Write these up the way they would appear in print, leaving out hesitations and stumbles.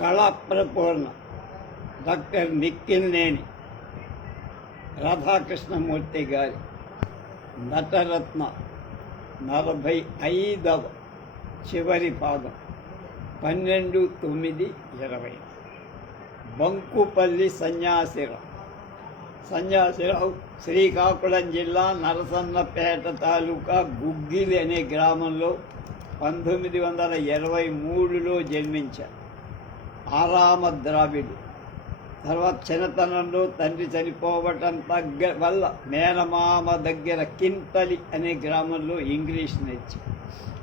కళాప్రపూర్ణ doctor Mikkilineni Radhakrishnamurthy గారి నటరత్న 45వ చివరి భాగం 12/9/20. బంకుపల్లి సన్యాసిరావు శ్రీకాకుళం జిల్లా నరసన్నపేట తాలూకా గుగ్గిలి అనే గ్రామంలో 1923లో జన్మించారు. ఆరామ ద్రావిడు. తర్వాత చిన్నతనంలో తండ్రి చనిపోవటం వల్ల మేనమామ దగ్గర కింతలి అనే గ్రామంలో ఇంగ్లీష్ నేర్చారు.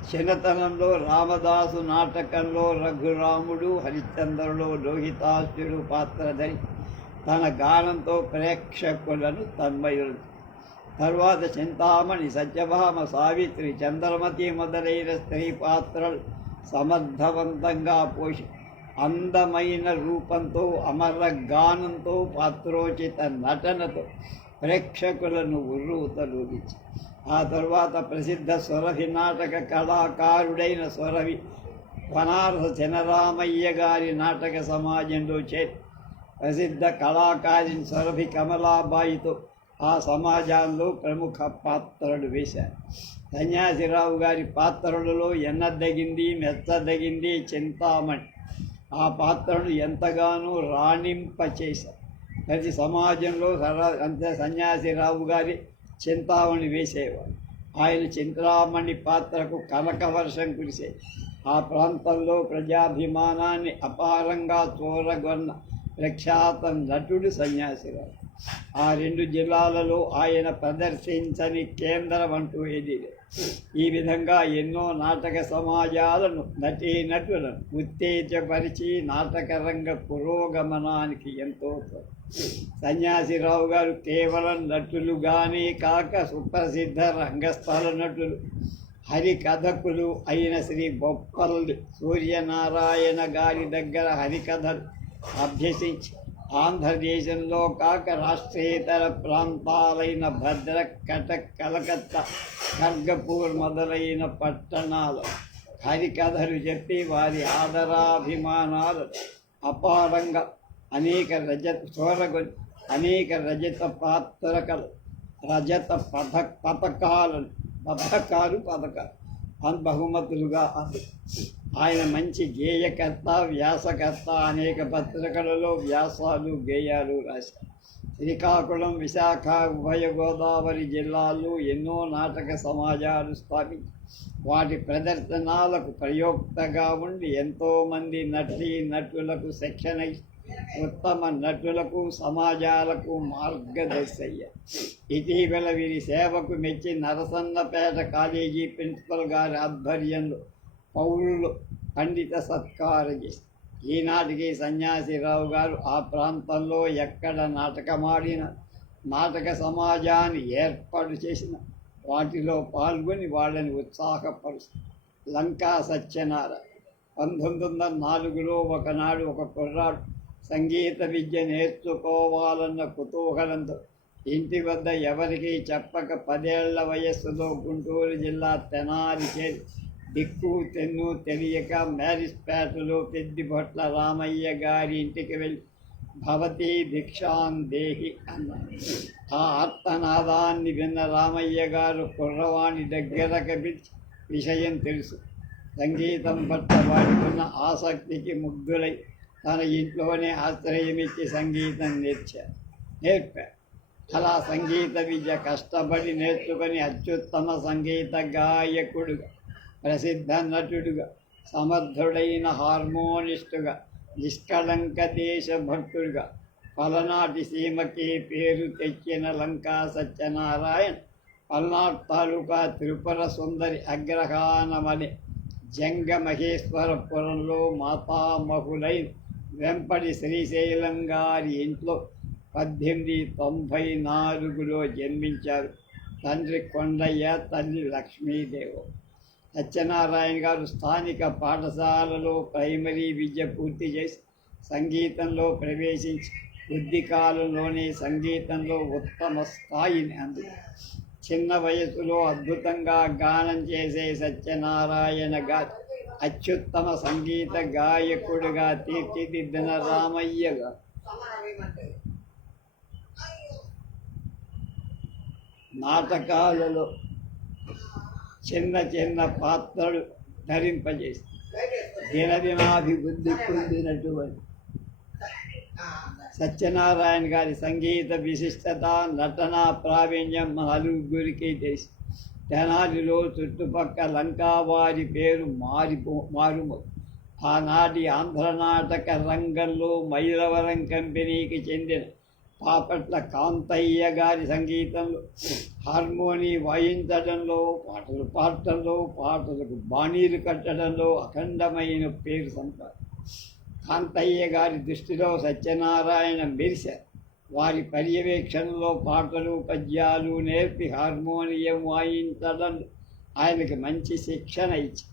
చిన్నతనంలో రామదాసు నాటకంలో రఘురాముడు, హరిశ్చంద్రులో లోహితాసుడు పాత్రధరి తన గానంతో ప్రేక్షకులను తన్మయులు. తర్వాత చింతామణి, సత్యభామ, సావిత్రి, చంద్రమతి మొదలైన స్త్రీ పాత్రలు సమర్థవంతంగా అందమైన రూపంతో, అమర గానంతో, పాత్రోచిత నటనతో ప్రేక్షకులను ఉర్రూతలూగించి ఆ తర్వాత ప్రసిద్ధ స్వరభి నాటక కళాకారుడైన స్వరభి బనారస చినరామయ్య గారి నాటక సమాజంలో చేరి ప్రసిద్ధ కళాకారిణి స్వరభి కమలాబాయితో ఆ సమాజంలో ప్రముఖ పాత్రలు వేశారు. సన్యాసిరావు గారి పాత్రలలో ఎన్నదగింది, మెచ్చదగింది చింతామణి. ఆ పాత్రను ఎంతగానో రాణింపచేశారు. ప్రతి సమాజంలో సన్యాసిరావు గారి చింతామణి వేసేవాడు. ఆయన చింతామణి పాత్రకు కనక వర్షం కురిసేది. ఆ ప్రాంతంలో ప్రజాభిమానాన్ని అపారంగా చూరగొన్న ప్రఖ్యాత నటుడు సన్యాసిరావు. ఆ 2 జిల్లాలలో ఆయన ప్రదర్శించని కేంద్రం అంటూ ఏదీ లేదు. ఈ విధంగా ఎన్నో నాటక సమాజాలను, నటీనటులను ఉత్తేజపరిచి నాటక రంగ పురోగమనానికి ఎంతో సన్యాసిరావు గారు కేవలం నటులుగానే కాక సుప్రసిద్ధ రంగస్థల నటులు, హరికథకులు అయిన శ్రీ బొప్పల్లి సూర్యనారాయణ గారి దగ్గర హరికథలు అభ్యసించి ఆంధ్రదేశంలో కాక రాష్ట్రేతర ప్రాంతాలైన భద్రక్, కటక్, కలకత్తా, ఖర్గపూర్ మొదలైన పట్టణాలు హరికథలు చెప్పి వారి ఆదరాభిమానాలు అపారంగా అనేక రజత పాత్రకలు, రజత పథకాలు బహుమతులుగా ఆయన మంచి గేయకర్త, వ్యాసకర్త. అనేక పత్రికలలో వ్యాసాలు, గేయాలు రాశారు. శ్రీకాకుళం, విశాఖ, ఉభయ గోదావరి జిల్లాల్లో ఎన్నో నాటక సమాజాలు స్థాపించి వాటి ప్రదర్శనాలకు ప్రయోక్తగా ఉండి ఎంతోమంది నటులకు శిక్షణ ఉత్తమ నటులకు, సమాజాలకు మార్గదర్శి అయ్యారు. ఇటీవల వీరి సేవకు మెచ్చి నరసన్నపేట కాలేజీ ప్రిన్సిపల్ గారి ఆధ్వర్యంలో పౌరులు పండిత సత్కారం చేస్తారు. ఈనాటికి సన్యాసిరావు గారు ఆ ప్రాంతంలో ఎక్కడ నాటకమాడిన, నాటక సమాజాన్ని ఏర్పాటు చేసిన వాటిలో పాల్గొని వాళ్ళని ఉత్సాహపరుస్తారు. లంకా సత్యనారాయణ 1904లో ఒకనాడు ఒక కుర్రాడు సంగీత విద్య నేర్చుకోవాలన్న కుతూహలంతో ఇంటి వద్ద ఎవరికీ చెప్పక 10 ఏళ్ల వయస్సులో గుంటూరు జిల్లా తెనాలి చేరి దిక్కు తెన్ను తెలియక మ్యారిస్పేటలో పెద్దిభొట్ల రామయ్య గారి ఇంటికి వెళ్ళి భవతి భిక్షాందేహి అన్నారు. ఆ ఆర్తనాదాన్ని విన్న రామయ్య గారు కుర్రవాణి దగ్గరకు పిలిచి విషయం తెలుసు, సంగీతం పట్ల వాడుకున్న ఆసక్తికి ముగ్ధులై తన ఇంట్లోనే ఆశ్రయమిచ్చి సంగీతం నేర్పారు. అలా సంగీత విద్య కష్టపడి నేర్చుకొని అత్యుత్తమ సంగీత గాయకుడుగా, ప్రసిద్ధ నటుడుగా, సమర్థుడైన హార్మోనిస్టుగా, నిష్కళంక దేశభక్తుడుగా పలనాటి సీమకి పేరు తెచ్చిన లంకా సత్యనారాయణ పల్నాడు తాలూకా త్రిపుర సుందరి అగ్రహానమనే జంగమహేశ్వరపురంలో మాతామహులైన వెంపటి శ్రీశైలం గారి ఇంట్లో 1894లో జన్మించారు. తండ్రి కొండయ్య, తల్లి లక్ష్మీదేవి. సత్యనారాయణ గారు స్థానిక పాఠశాలలో ప్రైమరీ విద్య పూర్తి చేసి సంగీతంలో ప్రవేశించి కొద్ది కాలంలోనే సంగీతంలో ఉత్తమ స్థాయిని అందుకు చిన్న వయసులో అద్భుతంగా గానం చేసే సత్యనారాయణ గారు అత్యుత్తమ సంగీత గాయకుడిగా తీర్చిదిద్దిన రామయ్య గారు నాటకాలలో చిన్న చిన్న పాత్రలు ధరింపజేసి దినదినాభివృద్ధి పొందినటువంటి సత్యనారాయణ గారి సంగీత విశిష్టత నటనా ప్రావీణ్యం నలుగురికి తెలిసి తెనాలిలో చుట్టుపక్కల లంకా వారి పేరు మారుమో ఆనాటి ఆంధ్ర నాటక రంగంలో మైలవరం కంపెనీకి చెందిన పాపట్ల కాంతయ్య గారి సంగీతంలో హార్మోని వాయించడంలో పాటలు పాడటంలో పాటలకు బాణీలు కట్టడంలో అఖండమైన పేరు సంపాదించారు. కాంతయ్య గారి దృష్టిలో సత్యనారాయణ మెరిశారు. వారి పర్యవేక్షణలో పాటలు పద్యాలు నేర్పి హార్మోనియం వాయించడంలో ఆయనకి మంచి శిక్షణ ఇచ్చి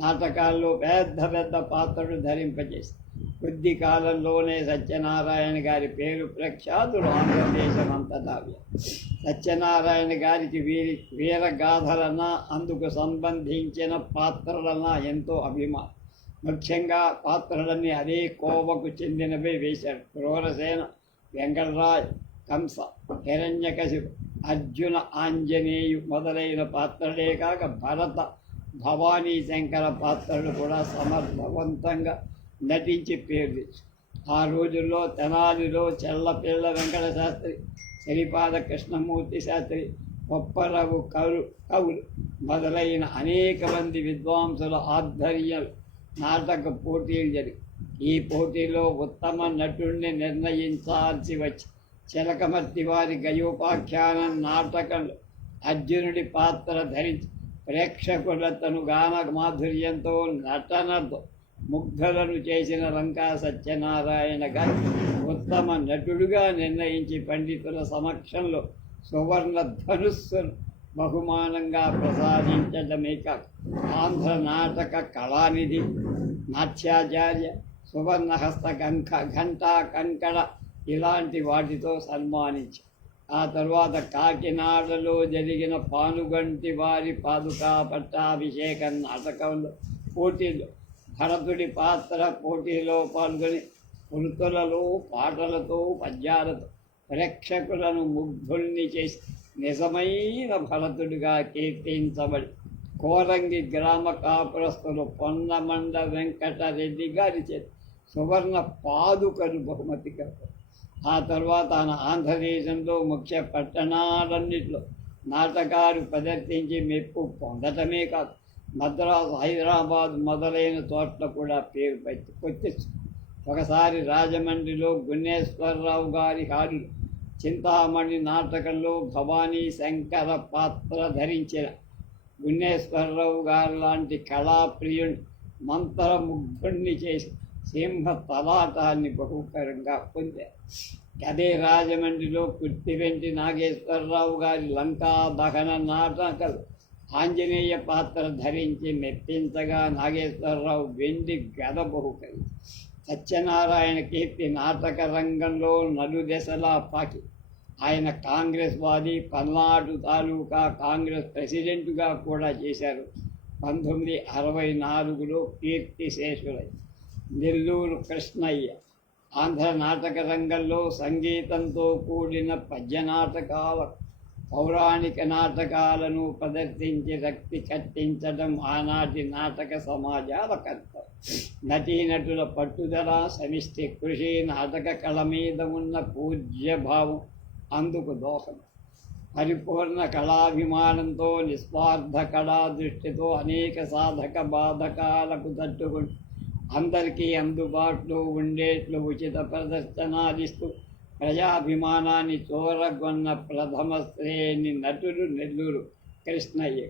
నాటకాల్లో పెద్ద పెద్ద పాత్రలు ధరింపజేసి కొద్ది కాలంలోనే సత్యనారాయణ గారి పేరు ప్రఖ్యాతులు ఆంధ్రదేశం అంతటా. సత్యనారాయణ గారికి వీరగాథలన్నా అందుకు సంబంధించిన పాత్రలన్నా ఎంతో అభిమానం. ముఖ్యంగా పాత్రలన్నీ అదే కోవకు చెందినవే వేశాడు. క్రూరసేన, వెంకటరాయ్, కంస, హిరణ్యకశిపు, అర్జున, ఆంజనేయు మొదలైన పాత్రలే కాక భరత, భవానీ శంకర పాత్రలు కూడా సమర్థవంతంగా నటించి పేరు తెచ్చు. ఆ రోజుల్లో తెనాలిలో చెల్లపిల్ల వెంకట శాస్త్రి, శ్రీపాద కృష్ణమూర్తి శాస్త్రి, కొప్పరవు కవులు మొదలైన అనేక మంది విద్వాంసుల ఆధ్వర్యం నాటక పోటీలు జరిగి ఈ పోటీలో ఉత్తమ నటుడిని నిర్ణయించాల్సి వచ్చి చిలకమర్తి వారి గయోపాఖ్యానం నాటకంలో అర్జునుడి పాత్ర ధరించి ప్రేక్షకులతను గాన మాధుర్యంతో నటనతో ముగ్ధులను చేసిన లంకా సత్యనారాయణ గారు ఉత్తమ నటుడుగా నిర్ణయించి పండితుల సమక్షంలో సువర్ణ ధనుస్సును బహుమానంగా ప్రసాదించడమే కాక ఆంధ్ర నాటక కళానిధి, నాట్యాచార్య, సువర్ణహస్త ఘంటా కంకణ ఇలాంటి వాటితో సన్మానించారు. ఆ తరువాత కాకినాడలో జరిగిన పానుగంటి వారి పాదుకా పట్టాభిషేకం నాటకంలో పోటీలో భరతుడి పాత్ర పోటీలో పాల్గొని వృత్తులలో పాటలతో పద్యాలతో ప్రేక్షకులను ముగ్ధుల్ని చేసి నిజమైన భరతుడిగా కీర్తించబడి కోరంగి గ్రామ కాపురస్తులు పొన్నమండ వెంకటరెడ్డి గారి చేత సువర్ణ పాదుకలు బహుమతిగా. ఆ తర్వాత ఆంధ్రదేశంలో ముఖ్య పట్టణాలన్నింటిలో నాటకాలు ప్రదర్శించి మెప్పు పొందటమే కాదు మద్రాసు, హైదరాబాద్ మొదలైన చోట్ల కూడా పేరు పొచ్చింది. ఒకసారి రాజమండ్రిలో గున్నేశ్వరరావు గారి హాలులో చింతామణి నాటకంలో భవానీ శంకర పాత్ర ధరించిన గున్నేశ్వరరావు గారు లాంటి కళాప్రియుని మంత్రముగ్ధుణ్ణి చేసి సింహ తలాటాన్ని బహుకరంగా పొందారు. అదే రాజమండ్రిలో కుర్తివెంటి నాగేశ్వరరావు గారి లంకా దహన నాటకాలు ఆంజనేయ పాత్ర ధరించి మెప్పించగా నాగేశ్వరరావు వెండి గద బహుకరి. సత్యనారాయణ కీర్తి నాటక రంగంలో నలుదెసలా పాకి ఆయన కాంగ్రెస్ వాది, పల్నాడు తాలూకా కాంగ్రెస్ ప్రెసిడెంట్గా కూడా చేశారు. 1964లో కీర్తిశేషులై. నెల్లూరు కృష్ణయ్య ఆంధ్ర నాటక రంగంలో సంగీతంతో కూడిన పద్య నాటకాల, పౌరాణిక నాటకాలను ప్రదర్శించి రక్తి కట్టించడం ఆనాటి నాటక సమాజాల కర్తవ్యం. నటీనటుల పట్టుదల, సమిష్టి కృషి, నాటక కళ మీద ఉన్న పూజ్యభావం అందుకు దోహదం. పరిపూర్ణ కళాభిమానంతో, నిస్వార్థ కళా దృష్టితో అనేక సాధక బాధకాలకు తట్టుకుని అందరికీ అందుబాటులో ఉండేట్లు ఉచిత ప్రదర్శనాలిస్తూ ప్రజాభిమానాన్ని చూరగొన్న ప్రథమ శ్రేణి నటుడు నెల్లూరు కృష్ణయ్య.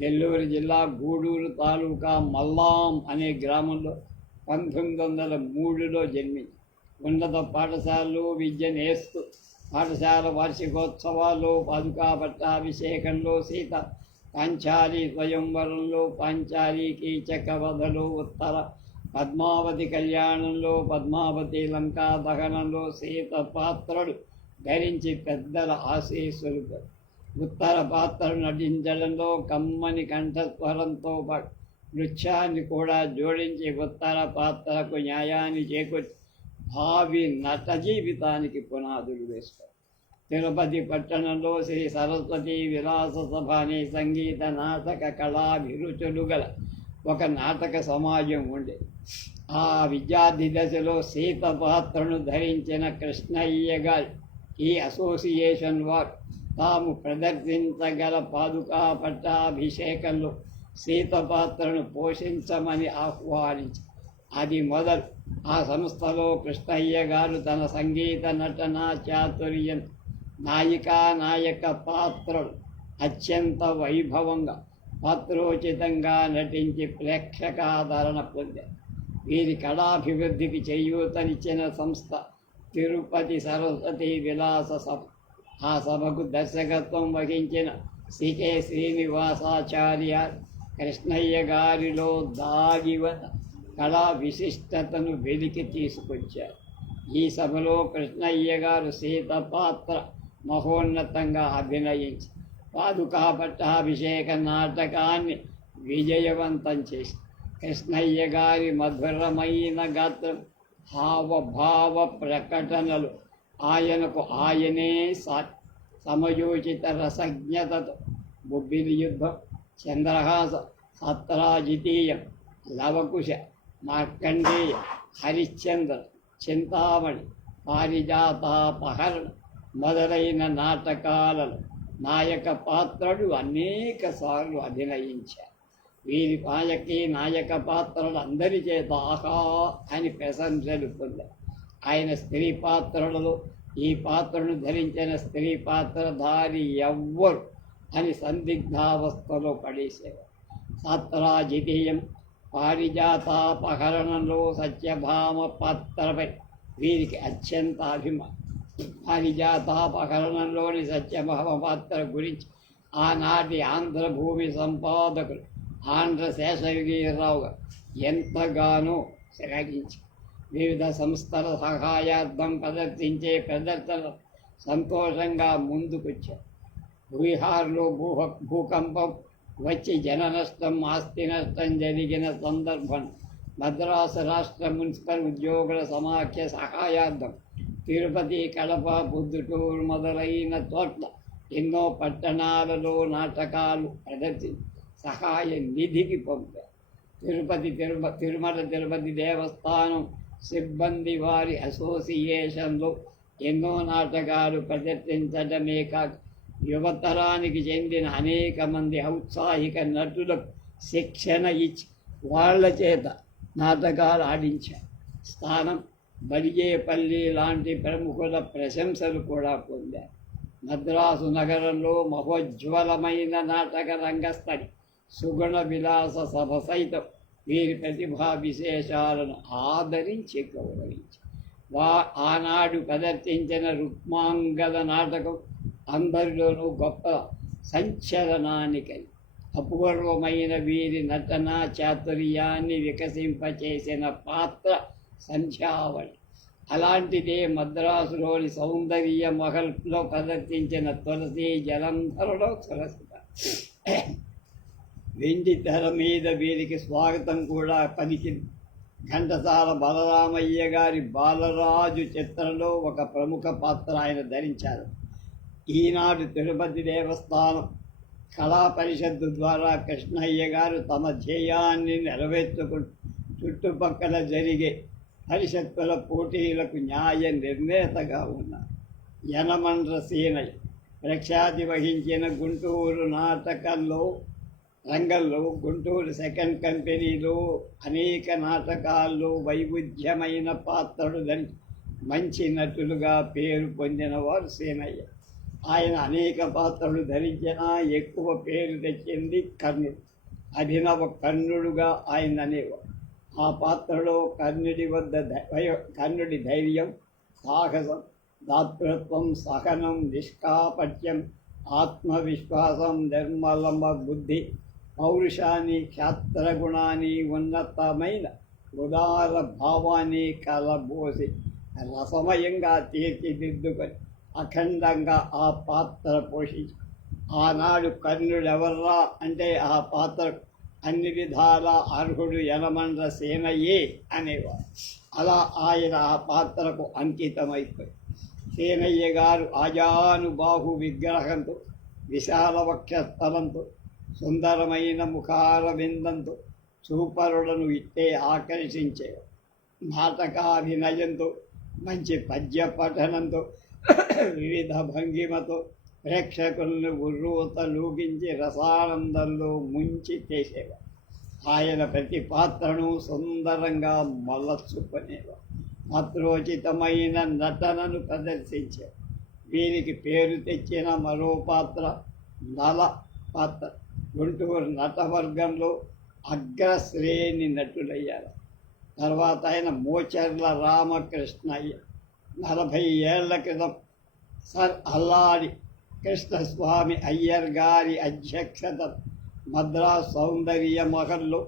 నెల్లూరు జిల్లా గూడూరు తాలూకా మల్లాం అనే గ్రామంలో 1903లో జన్మించి ఉన్నత పాఠశాలలో విద్య నేర్స్తూ పాఠశాల వార్షికోత్సవాల్లో, పాదుకా పట్టాభిషేకంలో సీత, పాంచాలి స్వయంవరంలో పాంచాలి కీచక వధలో ఉత్తర, పద్మావతి కళ్యాణంలో పద్మావతి లంకా దహనంలో సీత పాత్రలు ధరించి పెద్దల ఆశీస్సులు ఉత్తర పాత్ర నటించడంలో కమ్మని కంఠస్వరంతో పాటు నృత్యాన్ని కూడా జోడించి ఉత్తర పాత్రకు న్యాయాన్ని చేకూర్చి భావి నట జీవితానికి పునాదులు వేస్తారు. తిరుపతి పట్టణంలో శ్రీ సరస్వతి విలాస సభ అనే సంగీత నాటక కళాభిరుచులు గల ఒక నాటక సమాజం ఉండేది. ఆ విద్యార్థి దశలో సీత పాత్రను ధరించిన కృష్ణయ్య గారు ఈ అసోసియేషన్ వారు తాము ప్రదర్శించగల పాదుకా పట్టాభిషేకంలో సీత పాత్రను పోషించమని ఆహ్వానించి అది మొదలు ఆ సంస్థలో కృష్ణయ్య గారు తన సంగీత నటన చాతుర్యం నాయక పాత్రలు అత్యంత వైభవంగా పాత్రోచితంగా నటించి ప్రేక్షకాదరణ పొందారు. వీరి కళాభివృద్ధికి చేయూతనిచ్చిన సంస్థ తిరుపతి సరస్వతి విలాస సభ. ఆ సభకు దర్శకత్వం వహించిన సికే శ్రీనివాసాచార్య కృష్ణయ్య గారిలో దాగివన కళా విశిష్టతను వెలికి తీసుకొచ్చారు. ఈ సభలో కృష్ణయ్య గారు సీత పాత్ర మహోన్నతంగా అభినయించి పాదుకా పట్టాభిషేక నాటకాన్ని విజయవంతం చేసి కృష్ణయ్య గారి మధురమైన గాత్రం, హావభావ ప్రకటనలు ఆయనకు ఆయనే సమయోచిత రసజ్ఞతతో బొబ్బిలి యుద్ధం, చంద్రహాస, సత్రాజితీయం, లవకుశ, మార్కండేయ, హరిశ్చంద్ర, చింతామణి, పారిజాతాపహరణ మొదలైన నాటకాలలో నాయక పాత్రలు అనేక సార్లు అభినయించారు. వీరి నాయక పాత్రలు అందరి చేత ఆహా అని ప్రశంసలు పొందారు. ఆయన స్త్రీ పాత్రలలో ఈ పాత్రను ధరించిన స్త్రీ పాత్రధారి ఎవ్వరు అని సందిగ్ధావస్థలో పడేసేవారు. సత్రాజితీయం, పారిజాతాపహరణంలో సత్యభామ పాత్రపై వీరికి అత్యంత అభిమానం. పారిజాతాపహరణంలోని సత్యభామ పాత్ర గురించి ఆనాటి ఆంధ్రభూమి సంపాదకులు ఆంధ్ర శేషగిరిరావు గారు ఎంతగానో శ్లాఘించి వివిధ సంస్థల సహాయార్థం ప్రదర్శించే ప్రదర్శనలు సంతోషంగా ముందుకొచ్చారు. బీహార్లో భూకంపం వచ్చి జన నష్టం, ఆస్తి నష్టం జరిగిన సందర్భం మద్రాసు రాష్ట్ర మున్సిపల్ ఉద్యోగుల సమాఖ్య సహాయార్థం తిరుపతి, కడప, పొద్దుటూరు మొదలైన చోట్ల ఎన్నో పట్టణాలలో నాటకాలు ప్రదర్శించి సహాయ నిధికి పంపారు. తిరుమల తిరుపతి దేవస్థానం సిబ్బంది వారి అసోసియేషన్లో ఎన్నో నాటకాలు ప్రదర్శించడమే కాక యువతరానికి చెందిన అనేక మంది ఔత్సాహిక నటులకు శిక్షణ ఇచ్చి వాళ్ల చేత నాటకాలు ఆడించారు. స్థానం బలిజేపల్లి లాంటి ప్రముఖుల ప్రశంసలు కూడా పొందారు. మద్రాసు నగరంలో మహోజ్వలమైన నాటక రంగస్థలి సుగుణ విలాస సభ సైతం వీరి ప్రతిభా విశేషాలను ఆదరించి గౌరవించి ఆనాడు ప్రదర్శించిన రుక్మాంగద నాటకం అందరిలోనూ గొప్ప సంచలనానికై అపూర్వమైన వీరి నటన చాతుర్యాన్ని వికసింపచేసిన పాత్ర సంధ్యావళి. అలాంటిదే మద్రాసులోని సౌందర్య మహల్లో ప్రదర్శించిన తులసి జలంధరులో తులసిత. వెండి తెర మీద వీరికి స్వాగతం కూడా పలికింది. ఘంటసాల బలరామయ్య గారి బాలరాజు చిత్రంలో ఒక ప్రముఖ పాత్ర ఆయన ధరించారు. ఈనాడు తిరుపతి దేవస్థానం కళా పరిషత్తు ద్వారా కృష్ణయ్య గారు తమ ధ్యేయాన్ని నెరవేర్చుకుంటూ చుట్టుపక్కల జరిగే పరిషత్తుల పోటీలకు న్యాయ నిర్ణేతగా ఉన్నారు. యనమండ్ర సీనయ్య ప్రఖ్యాతి వహించిన గుంటూరు నాటకంలో రంగంలో గుంటూరు సెకండ్ కంపెనీలో అనేక నాటకాల్లో వైవిధ్యమైన పాత్రలు ధరించి మంచి నటులుగా పేరు పొందిన వారు సీనయ్య. ఆయన అనేక పాత్రలు ధరించినా ఎక్కువ పేరు తెచ్చింది కర్ణుడు. అభినవ కర్ణుడుగా ఆయన అనేవారు. ఆ పాత్రలో కర్ణుడి ధైర్యం, సాహసం, దాతృత్వం, సహనం, నిష్కాపట్యం, ఆత్మవిశ్వాసం, నిర్మలమ బుద్ధి, పౌరుషాన్ని, క్షాత్రగుణాన్ని, ఉన్నతమైన ఉదార భావాన్ని కలబోసి రసమయంగా తీర్చిదిద్దుకొని అఖండంగా ఆ పాత్ర పోషించి ఆనాడు కర్ణుడెవర్రా అంటే ఆ పాత్రకు అన్ని విధాల అర్హుడు యనమండ్ర సేనయ్యే అనేవారు. అలా ఆయన ఆ పాత్రకు అంకితమైపోయి సేనయ్య గారు ఆజానుబాహు విగ్రహంతో, విశాల వక్షస్థలంతో, సుందరమైన ముఖార విందంతో చూపరులను ఇట్టే ఆకర్షించేవారు. నాటకాభినయంతో, మంచి పద్య పఠనంతో, వివిధ భంగిమతో ప్రేక్షకులను ఉర్రూతలూగించి రసానందంలో ముంచి చేసేవారు. ఆయన ప్రతి పాత్రను సుందరంగా మలచుకునేవారు. పాత్రోచితమైన నటనను ప్రదర్శించారు. వీరికి పేరు తెచ్చిన మరో పాత్ర నల పాత్ర. గుంటూరు నటవర్గంలో అగ్రశ్రేణి నటులయ్యారు. తర్వాత ఆయన మోచర్ల రామకృష్ణయ్య. 40 ఏళ్ల క్రితం సర్ అల్లాడి కృష్ణస్వామి అయ్యర్ గారి అధ్యక్షత మద్రాస్ సౌందర్య మహల్లో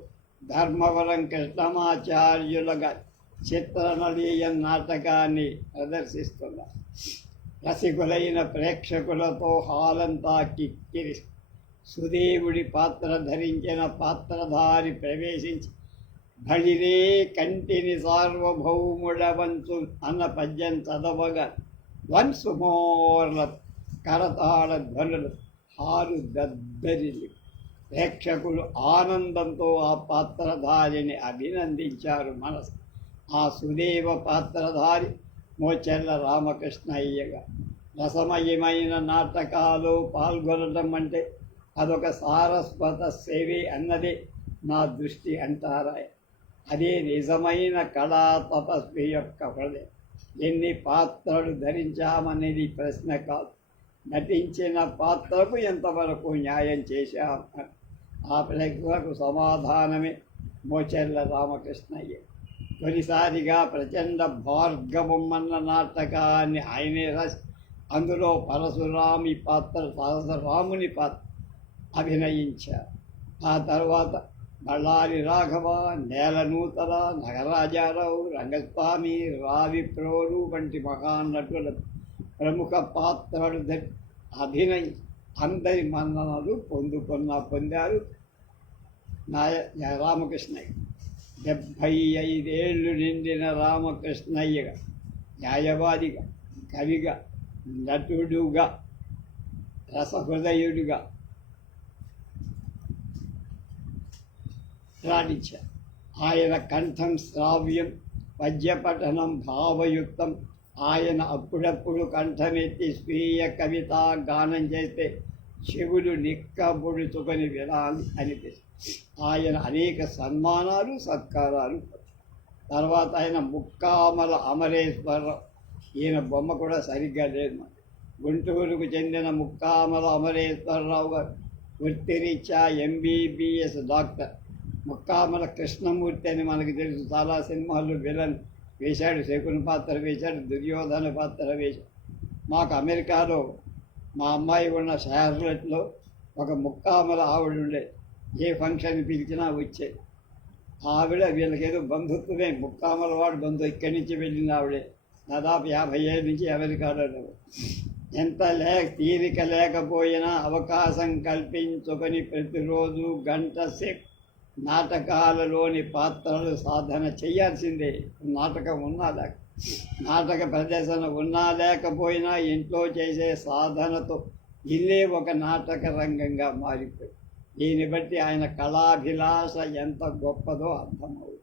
ధర్మవరం కృష్ణమాచార్యులుగా చిత్రనళీయ నాటకాన్ని ప్రదర్శిస్తున్నారు. రసికులైన ప్రేక్షకులతో హాలంతా కిక్కిరి. సుదేవుడి పాత్ర ధరించిన పాత్రధారి ప్రవేశించి బడిరే కంటిని సార్వభౌముడవంచు అన్న పద్యం చదవగా వన్స్ మోర్ల కరతాళ ధ్వనులు హారు దద్దరిల్లి ప్రేక్షకులు ఆనందంతో ఆ పాత్రధారిని అభినందించారు. మనసు ఆ సుదేవ పాత్రధారి మోచెల్ల రామకృష్ణయ్యగా. రసమయమైన నాటకాలు పాల్గొనడం అంటే అదొక సారస్వత సేవే అన్నదే నా దృష్టి అంటారా. అదే నిజమైన కళా తపస్వి యొక్క హృదయం. ఎన్ని పాత్రలు ధరించామనేది ప్రశ్న కాదు, నటించిన పాత్రకు ఎంతవరకు న్యాయం చేశాం. ఆ ప్రశ్నకు సమాధానమే మోచెల్ల రామకృష్ణయ్య. తొలిసారిగా ప్రచండ భార్గవమన్న నాటకాన్ని ఆయనే రాసి అందులో పరశురాముని పాత్ర అభినయించారు. ఆ తర్వాత బళ్ళారి రాఘవ, నేలనూతల, నగరాజారావు, రంగస్వామి, రావిప్రోలు వంటి మహానటుల ప్రముఖ పాత్రలు అభినయి అందరి మన్ననలు పొందారు రామకృష్ణయ్య. 75 ఏళ్ళు నిండిన రామకృష్ణయ్యగా న్యాయవాదిగా, కవిగా, నటుడుగా, రసహృదయుడిగా రాణించారు. ఆయన కంఠం శ్రావ్యం, పద్యపఠనం భావయుక్తం. ఆయన అప్పుడప్పుడు కంఠమెత్తి స్వీయ కవిత గానం చేస్తే చెవులు నిక్కబుడుచుకొని వినాలి అనిపిస్తుంది. ఆయన అనేక సన్మానాలు, సత్కారాలు. తర్వాత ఆయన ముక్కామల అమరేశ్వరరావు. ఈయన బొమ్మ కూడా సరిగ్గా లేదు. గుంటూరుకు చెందిన ముక్కామల అమరేశ్వరరావు గారు వృత్తిరీత్యా MBBS డాక్టర్. ముక్కామల కృష్ణమూర్తి అని మనకు తెలుసు. చాలా సినిమాల్లో విలన్ వేశాడు, శకుని పాత్ర వేశాడు, దుర్యోధన పాత్ర వేశాడు. మాకు అమెరికాలో మా అమ్మాయి ఉన్న షార్లెట్లో ఒక ముక్కామల ఆవిడ ఉండేది. ఏ ఫంక్షన్ పిలిచినా వచ్చేది. ఆవిడ వీళ్ళకేదో బంధుత్వమే. ముక్కామల వాడు బంధువు. ఇక్కడి నుంచి వెళ్ళిన ఆవిడే. దాదాపు 50 ఏళ్ళ నుంచి అమెరికాలో. ఎంత తీరిక లేకపోయినా అవకాశం కల్పించుకొని ప్రతిరోజు గంట సేపు నాటకాలలోని పాత్రలు సాధన చేయాల్సిందే. నాటకం ఉన్నా లేక, నాటక ప్రదర్శన ఉన్నా లేకపోయినా ఇంట్లో చేసే సాధనతో ఇల్లే ఒక నాటక రంగంగా మారిపోయి. దీన్ని బట్టి ఆయన కళాభిలాష ఎంత గొప్పదో అర్థమవుతుంది.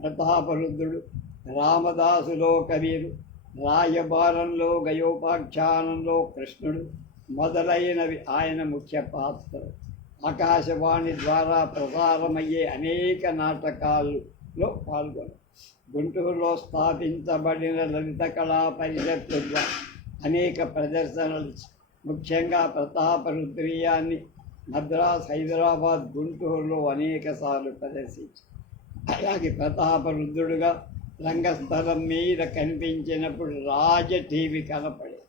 ప్రతాపరుద్రుడు, రామదాసులో కబీరు, రాయబారంలో గయోపాఖ్యానంలో కృష్ణుడు మొదలైనవి ఆయన ముఖ్య పాత్రలు. ఆకాశవాణి ద్వారా ప్రసారమయ్యే అనేక నాటకాల్లో పాల్గొన్నారు. గుంటూరులో స్థాపించబడిన లలిత కళా పరిషత్తు ద్వారా అనేక ప్రదర్శనలు, ముఖ్యంగా ప్రతాపరుద్రీయాన్ని మద్రాస్, హైదరాబాద్, గుంటూరులో అనేక సార్లు ప్రదర్శించారు. అలాగే ప్రతాపరుద్రుడుగా రంగస్థలం మీద కనిపించినప్పుడు రాజ టీవీ కనపడే.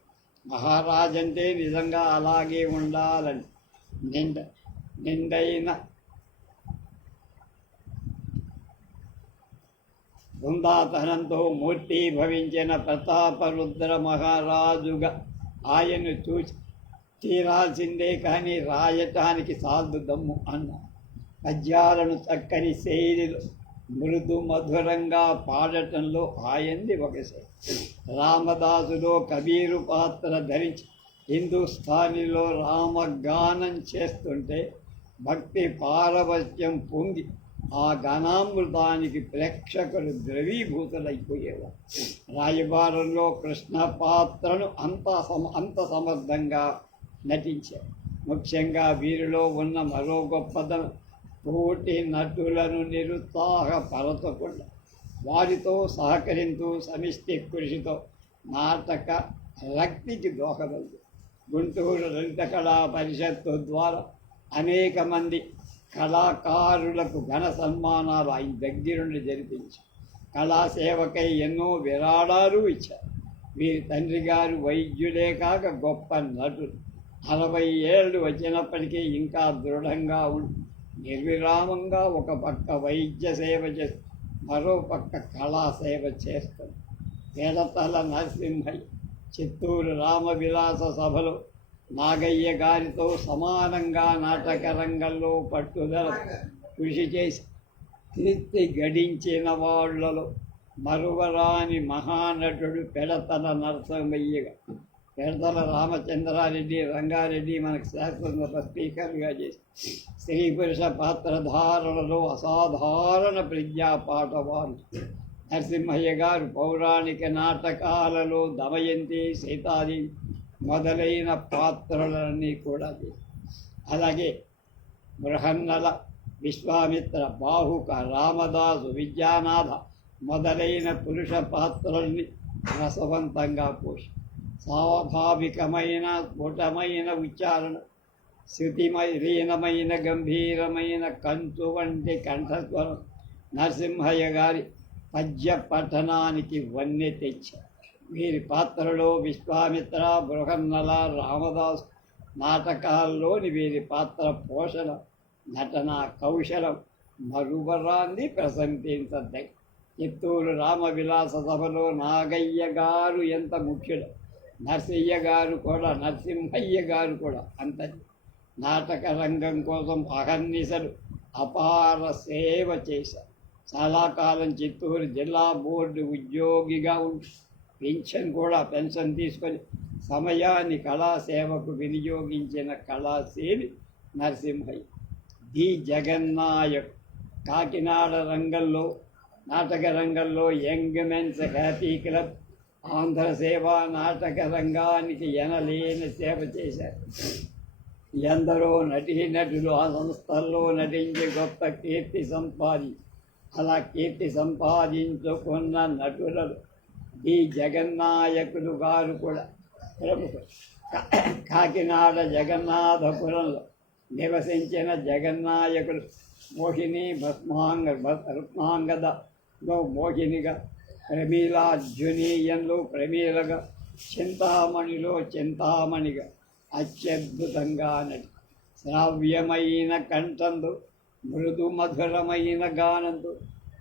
మహారాజ్ అంటే నిజంగా అలాగే ఉండాలని నిండైన బృందాతనంతో మూర్తి భవించిన ప్రతాపరుద్ర మహారాజుగా ఆయన్ను చూసి తీరాల్సిందే కానీ రాయటానికి సాల్దు దమ్ము అన్న పద్యాలను చక్కని శైలిలో మృదు మధురంగా పాడటంలో ఆయంది ఒక శైలి. రామదాసులో కబీరు పాత్ర ధరించి హిందుస్థానీలో రామగానం చేస్తుంటే భక్తి పారవశ్యం పొంగి ఆ గానామృతానికి ప్రేక్షకులు ద్రవీభూతులైపోయేవారు. రాయబారంలో కృష్ణ పాత్రను అంత సమర్థంగా నటించారు. ముఖ్యంగా వీరిలో ఉన్న మరో గొప్పదనం తోటి నటులను నిరుత్సాహపరచకుండా వారితో సహకరించు సమిష్టి కృషితో నాటక రక్తికి దోహదం. గుంటూరు లలిత కళా పరిషత్తు ద్వారా అనేక మంది కళాకారులకు ఘన సన్మానాలు ఆయన దగ్గరుండి జరిపించి కళాసేవకై ఎన్నో విరాళాలు ఇచ్చారు. వీరి తండ్రి గారు వైద్యులే కాక గొప్ప నటుడు. 60 ఏళ్ళు వచ్చినప్పటికీ ఇంకా దృఢంగా ఉండి నిర్విరామంగా ఒక పక్క వైద్య సేవ చేస్తూ మరో పక్క కళాసేవ చేస్తారు. పేడతల నరసింహయ్య చిత్తూరు రామవిలాస సభలో నాగయ్య గారితో సమానంగా నాటక రంగంలో పట్టుదల కృషి చేసి కీర్తి గడించిన వాళ్ళలో మరువరాని మహానటుడు పెడతల నరసింహయ్యగా. పెడతల రామచంద్రారెడ్డి రంగారెడ్డి మనకు శాసనసభ స్పీకర్గా చేసి స్త్రీ పురుష పాత్రధారణలో అసాధారణ ప్రజ్ఞాపాఠవాలు. నరసింహయ్య గారు పౌరాణిక నాటకాలలో దమయంతి, సీతాదేవి మొదలైన పాత్రలన్నీ కూడా చేశారు. అలాగే బృహన్నల, విశ్వామిత్ర, బాహుక, రామదాసు, విద్యానాథ మొదలైన పురుష పాత్రల్ని రసవంతంగా పోషి స్వాభావికమైన స్ఫుటమైన ఉచ్చారణ, శృతిలీనమైన గంభీరమైన కంచు వంటి కంఠస్వరం నరసింహయ్య గారి పద్య పఠనానికి వన్నె తెచ్చారు. వీరి పాత్రలో విశ్వామిత్ర, బృహన్నల, రామదాసు నాటకాల్లోని వీరి పాత్ర పోషణ, నటన కౌశలం మరువరాన్ని ప్రశంసించద్దాయి. చిత్తూరు రామవిలాస సభలో నాగయ్య గారు ఎంత ముఖ్యుడు, నరసింహయ్య గారు కూడా అంతటి. నాటక రంగం కోసం అహర్నిశలు అపార సేవ చేశారు. చాలా కాలం చిత్తూరు జిల్లా బోర్డు ఉద్యోగిగా ఉండి పెన్షన్ తీసుకొని సమయాన్ని కళాసేవకు వినియోగించిన కళాశీలి నరసింహయ్య. ది జగన్నాయక్ కాకినాడ నాటక రంగంలో young men's happy club, Andhra సేవా నాటక రంగానికి ఎనలేని సేవ చేశారు. ఎందరో నటీనటులు ఆ సంస్థల్లో నటించి గొప్ప కీర్తి సంపాదించుకున్న నటులలో డి జగన్నాయకులు గారు కూడా ప్రముఖులు. కాకినాడ జగన్నాథపురంలో నివసించిన జగన్నాయకులు మోహిని రత్నాంగదలో మోహినిగా, ప్రమీలార్జునీయంలో ప్రమీలగా, చింతామణిలో చింతామణిగా అత్యద్భుతంగా నటి శ్రావ్యమైన కంఠంతో, మృదు మధురమైన గానంతో,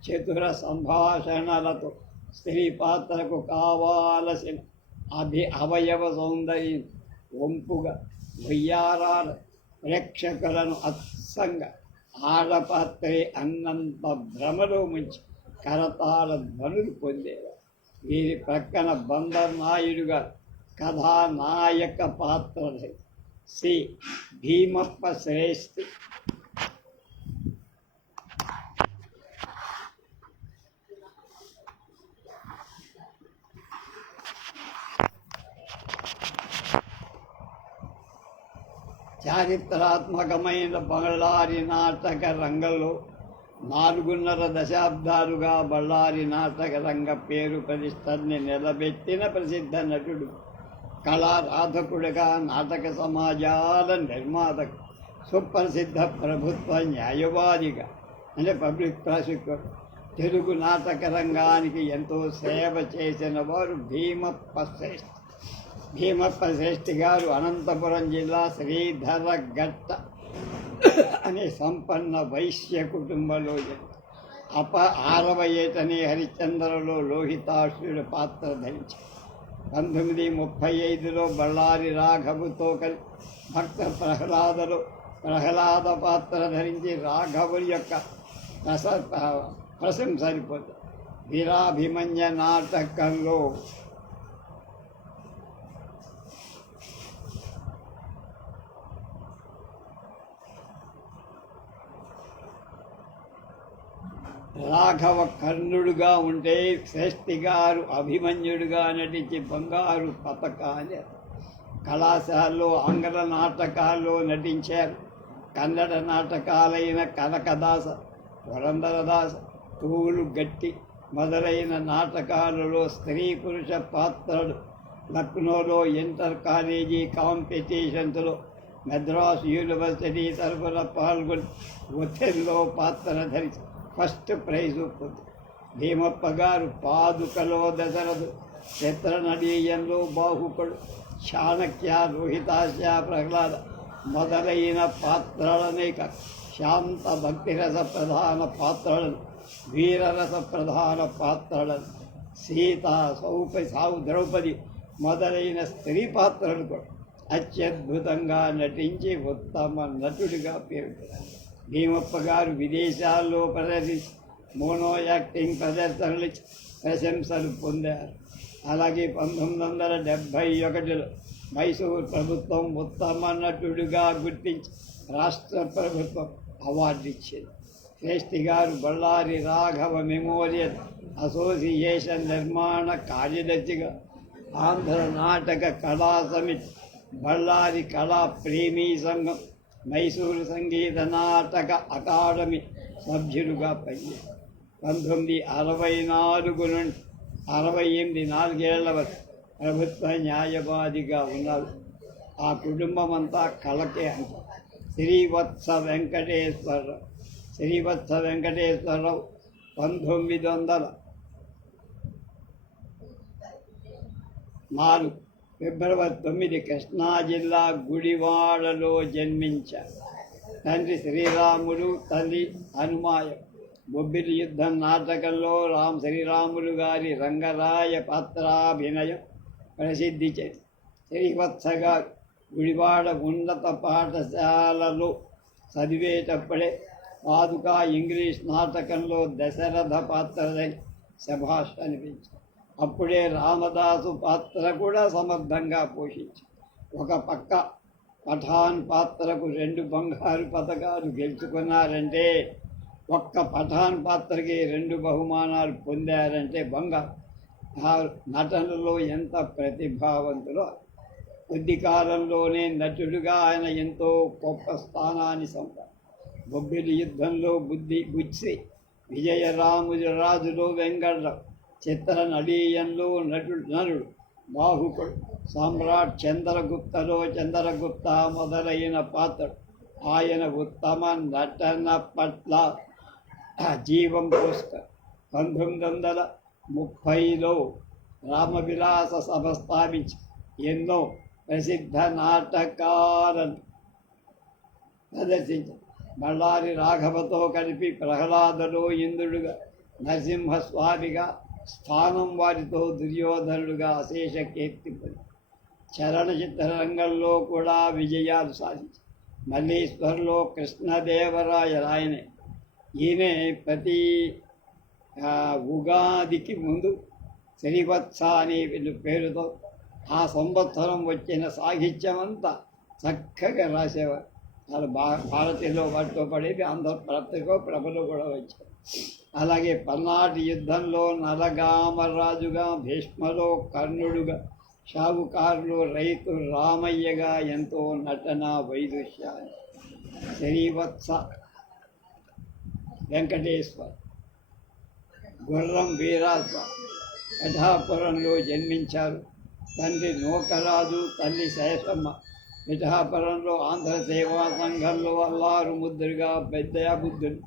చతుర సంభాషణలతో స్త్రీ పాత్రకు కావాల్సిన అవయవ సౌందర్యం వంపుగా వయ్యారాల ప్రేక్షకులను అత్సంగా ఆడపాత్రే అన్నంత భ్రమలో ముంచి కరతాళ ధ్వనులు పొందేవారు. వీరి ప్రక్కన బందర్ నాయుడుగా కథానాయక పాత్రలు సి భీమప్ప శ్రేష్ఠి. చారిత్రాత్మకమైన బళ్ళారి నాటక రంగంలో 4.5 దశాబ్దాలుగా బళ్ళారి నాటక రంగ పేరు ప్రతిష్టని నిలబెట్టిన ప్రసిద్ధ నటుడు, కళారాధకుడుగా, నాటక సమాజాల నిర్మాతగా, సుప్రసిద్ధ ప్రభుత్వ న్యాయవాదిగా అంటే పబ్లిక్ ప్రాసిక్యూటర్, తెలుగు నాటక రంగానికి ఎంతో సేవ చేసిన వారు భీమప్ప శ్రేష్ఠి గారు. అనంతపురం జిల్లా శ్రీధరఘట్ట అనే సంపన్న వైశ్య కుటుంబంలో ఆరవ ఏటనే హరిశ్చంద్రలో లోహితాశ్రుడి పాత్ర ధరించారు. 1935లో బళ్ళారి రాఘవుతో కలిసి భక్త ప్రహ్లాద పాత్ర ధరించి రాఘవుడి యొక్క ప్రశంస సరిపోతుంది. వీరాభిమన్య నాటకంలో రాఘవ కర్ణుడుగా ఉంటే శ్రేష్ఠి గారు అభిమన్యుడుగా నటించి బంగారు పతకాలు కళాశాలలో ఆంగ్ల నాటకాల్లో నటించారు. కన్నడ నాటకాలైన కనకదాస, పురందరదాస, తూలు గట్టి మొదలైన నాటకాలలో స్త్రీ పురుష పాత్రలు. లక్నోలో ఇంటర్ కాలేజీ కాంపిటీషన్స్లో మద్రాసు యూనివర్సిటీ తరఫున పాల్గొని ఒథెల్లో పాత్ర ధరించి ఫస్ట్ ప్రైజు పొంది. భీమప్ప గారు పాదుకలో దశరథు, చిత్రనడీయంలో బాహుకుడు, చాణక్య, రోహితాస్య, ప్రహ్లాద మొదలైన పాత్రలనేక శాంత భక్తిరస ప్రధాన పాత్రలను, వీరరస ప్రధాన పాత్రలను, సీత, సావు ద్రౌపది మొదలైన స్త్రీ పాత్రలు కూడా అత్యద్భుతంగా నటించి ఉత్తమ నటుడిగా పేర్కొన్నారు. భీమప్ప గారు విదేశాల్లో ప్రదర్శించి మోనో యాక్టింగ్ ప్రదర్శనలు ప్రశంసలు పొందారు. అలాగే 1971లో మైసూరు ప్రభుత్వం ఉత్తమ నటుడిగా గుర్తించి రాష్ట్ర ప్రభుత్వం అవార్డు ఇచ్చింది. శ్రేష్ఠి గారు బళ్ళారి రాఘవ మెమోరియల్ అసోసియేషన్ నిర్మాణ కార్యదర్శిగా, ఆంధ్ర నాటక కళా సమితి, బళ్ళారి కళా ప్రేమీ సంఘం, మైసూరు సంగీత నాటక అకాడమీ సభ్యులుగా పనిచేశారు. 1964 నుండి 68 4 వరకు ప్రభుత్వ న్యాయవాదిగా ఉన్నారు. ఆ కుటుంబం అంతా కళకే అంటారు. శ్రీవత్స వెంకటేశ్వరరావు 1904 ఫిబ్రవరి 9 కృష్ణా జిల్లా గుడివాడలో జన్మించారు. తండ్రి శ్రీరాములు, తల్లి హనుమాయ. బొబ్బిలి యుద్ధం నాటకంలో శ్రీరాములు గారి రంగరాయ పాత్రాభినయం ప్రసిద్ధి చేసి శ్రీవత్స గారు గుడివాడ ఉన్నత పాఠశాలలో చదివేటప్పుడే పాదుక ఇంగ్లీష్ నాటకంలో దశరథ పాత్రదై శభాష్ అనిపించారు. అప్పుడే రామదాసు పాత్ర కూడా సమర్థంగా పోషించారు. ఒక పక్క పఠాన్ పాత్రకు 2 బంగారు పతకాలు గెలుచుకున్నారంటే, ఒక్క పఠాన్ పాత్రకి 2 బహుమానాలు పొందారంటే బంగారు. ఆ నటనలో ఎంత ప్రతిభావంతులో. కొద్ది కాలంలోనే నటుడిగా ఆయన ఎంతో గొప్ప స్థానాన్ని సంపాదించారు. బొబ్బిలి యుద్ధంలో బుచ్చి, విజయరాజులో వెంకట్రావు, చిత్ర నడీయంలో నరుడు, బాహుకుడు, సామ్రాట్ చంద్రగుప్తలో చంద్రగుప్త మొదలైన పాత్రలు ఆయన ఉత్తమ నటన పట్ల జీవం పోస్తారు. 1930లో రామవిలాస సభ స్థాపించి ఎన్నో ప్రసిద్ధ నాటకాలను ప్రదర్శించారు. బళ్ళారి రాఘవతో కలిపి ప్రహ్లాదలో ఇంద్రుడుగా, నరసింహస్వామిగా, స్థానం వారితో దుర్యోధనుడుగా అశేష కీర్తి పొంది చలనచిత్ర రంగంలో కూడా విజయాలు సాధించారు. మల్లీశ్వర్లో కృష్ణదేవరాయ రాయనే. ఈయనే ప్రతి ఉగాదికి ముందు శ్రీవత్స అనే పేరుతో ఆ సంవత్సరం వచ్చిన సాహిత్యమంతా చక్కగా రాసేవారు. చాలా భారతీయులో వాటితో పడేది ఆంధ్రప్రతికో ప్రభలు కూడా వచ్చారు. అలాగే పల్నాటి యుద్ధంలో నలగామరాజుగా, భీష్మలో కర్ణుడుగా, షావుకారులో రైతు రామయ్యగా ఎంతో నటన వైదుష్యాలు. శ్రీవత్స వెంకటేశ్వర్, గుర్రం వీరాస్వ పిఠాపురంలో జన్మించారు. తండ్రి నూకరాజు, తల్లి శేషమ్మ. పిఠాపురంలో ఆంధ్ర సేవా సంఘంలో అల్లారు ముద్దుగా పెద్దయాబుద్ధులు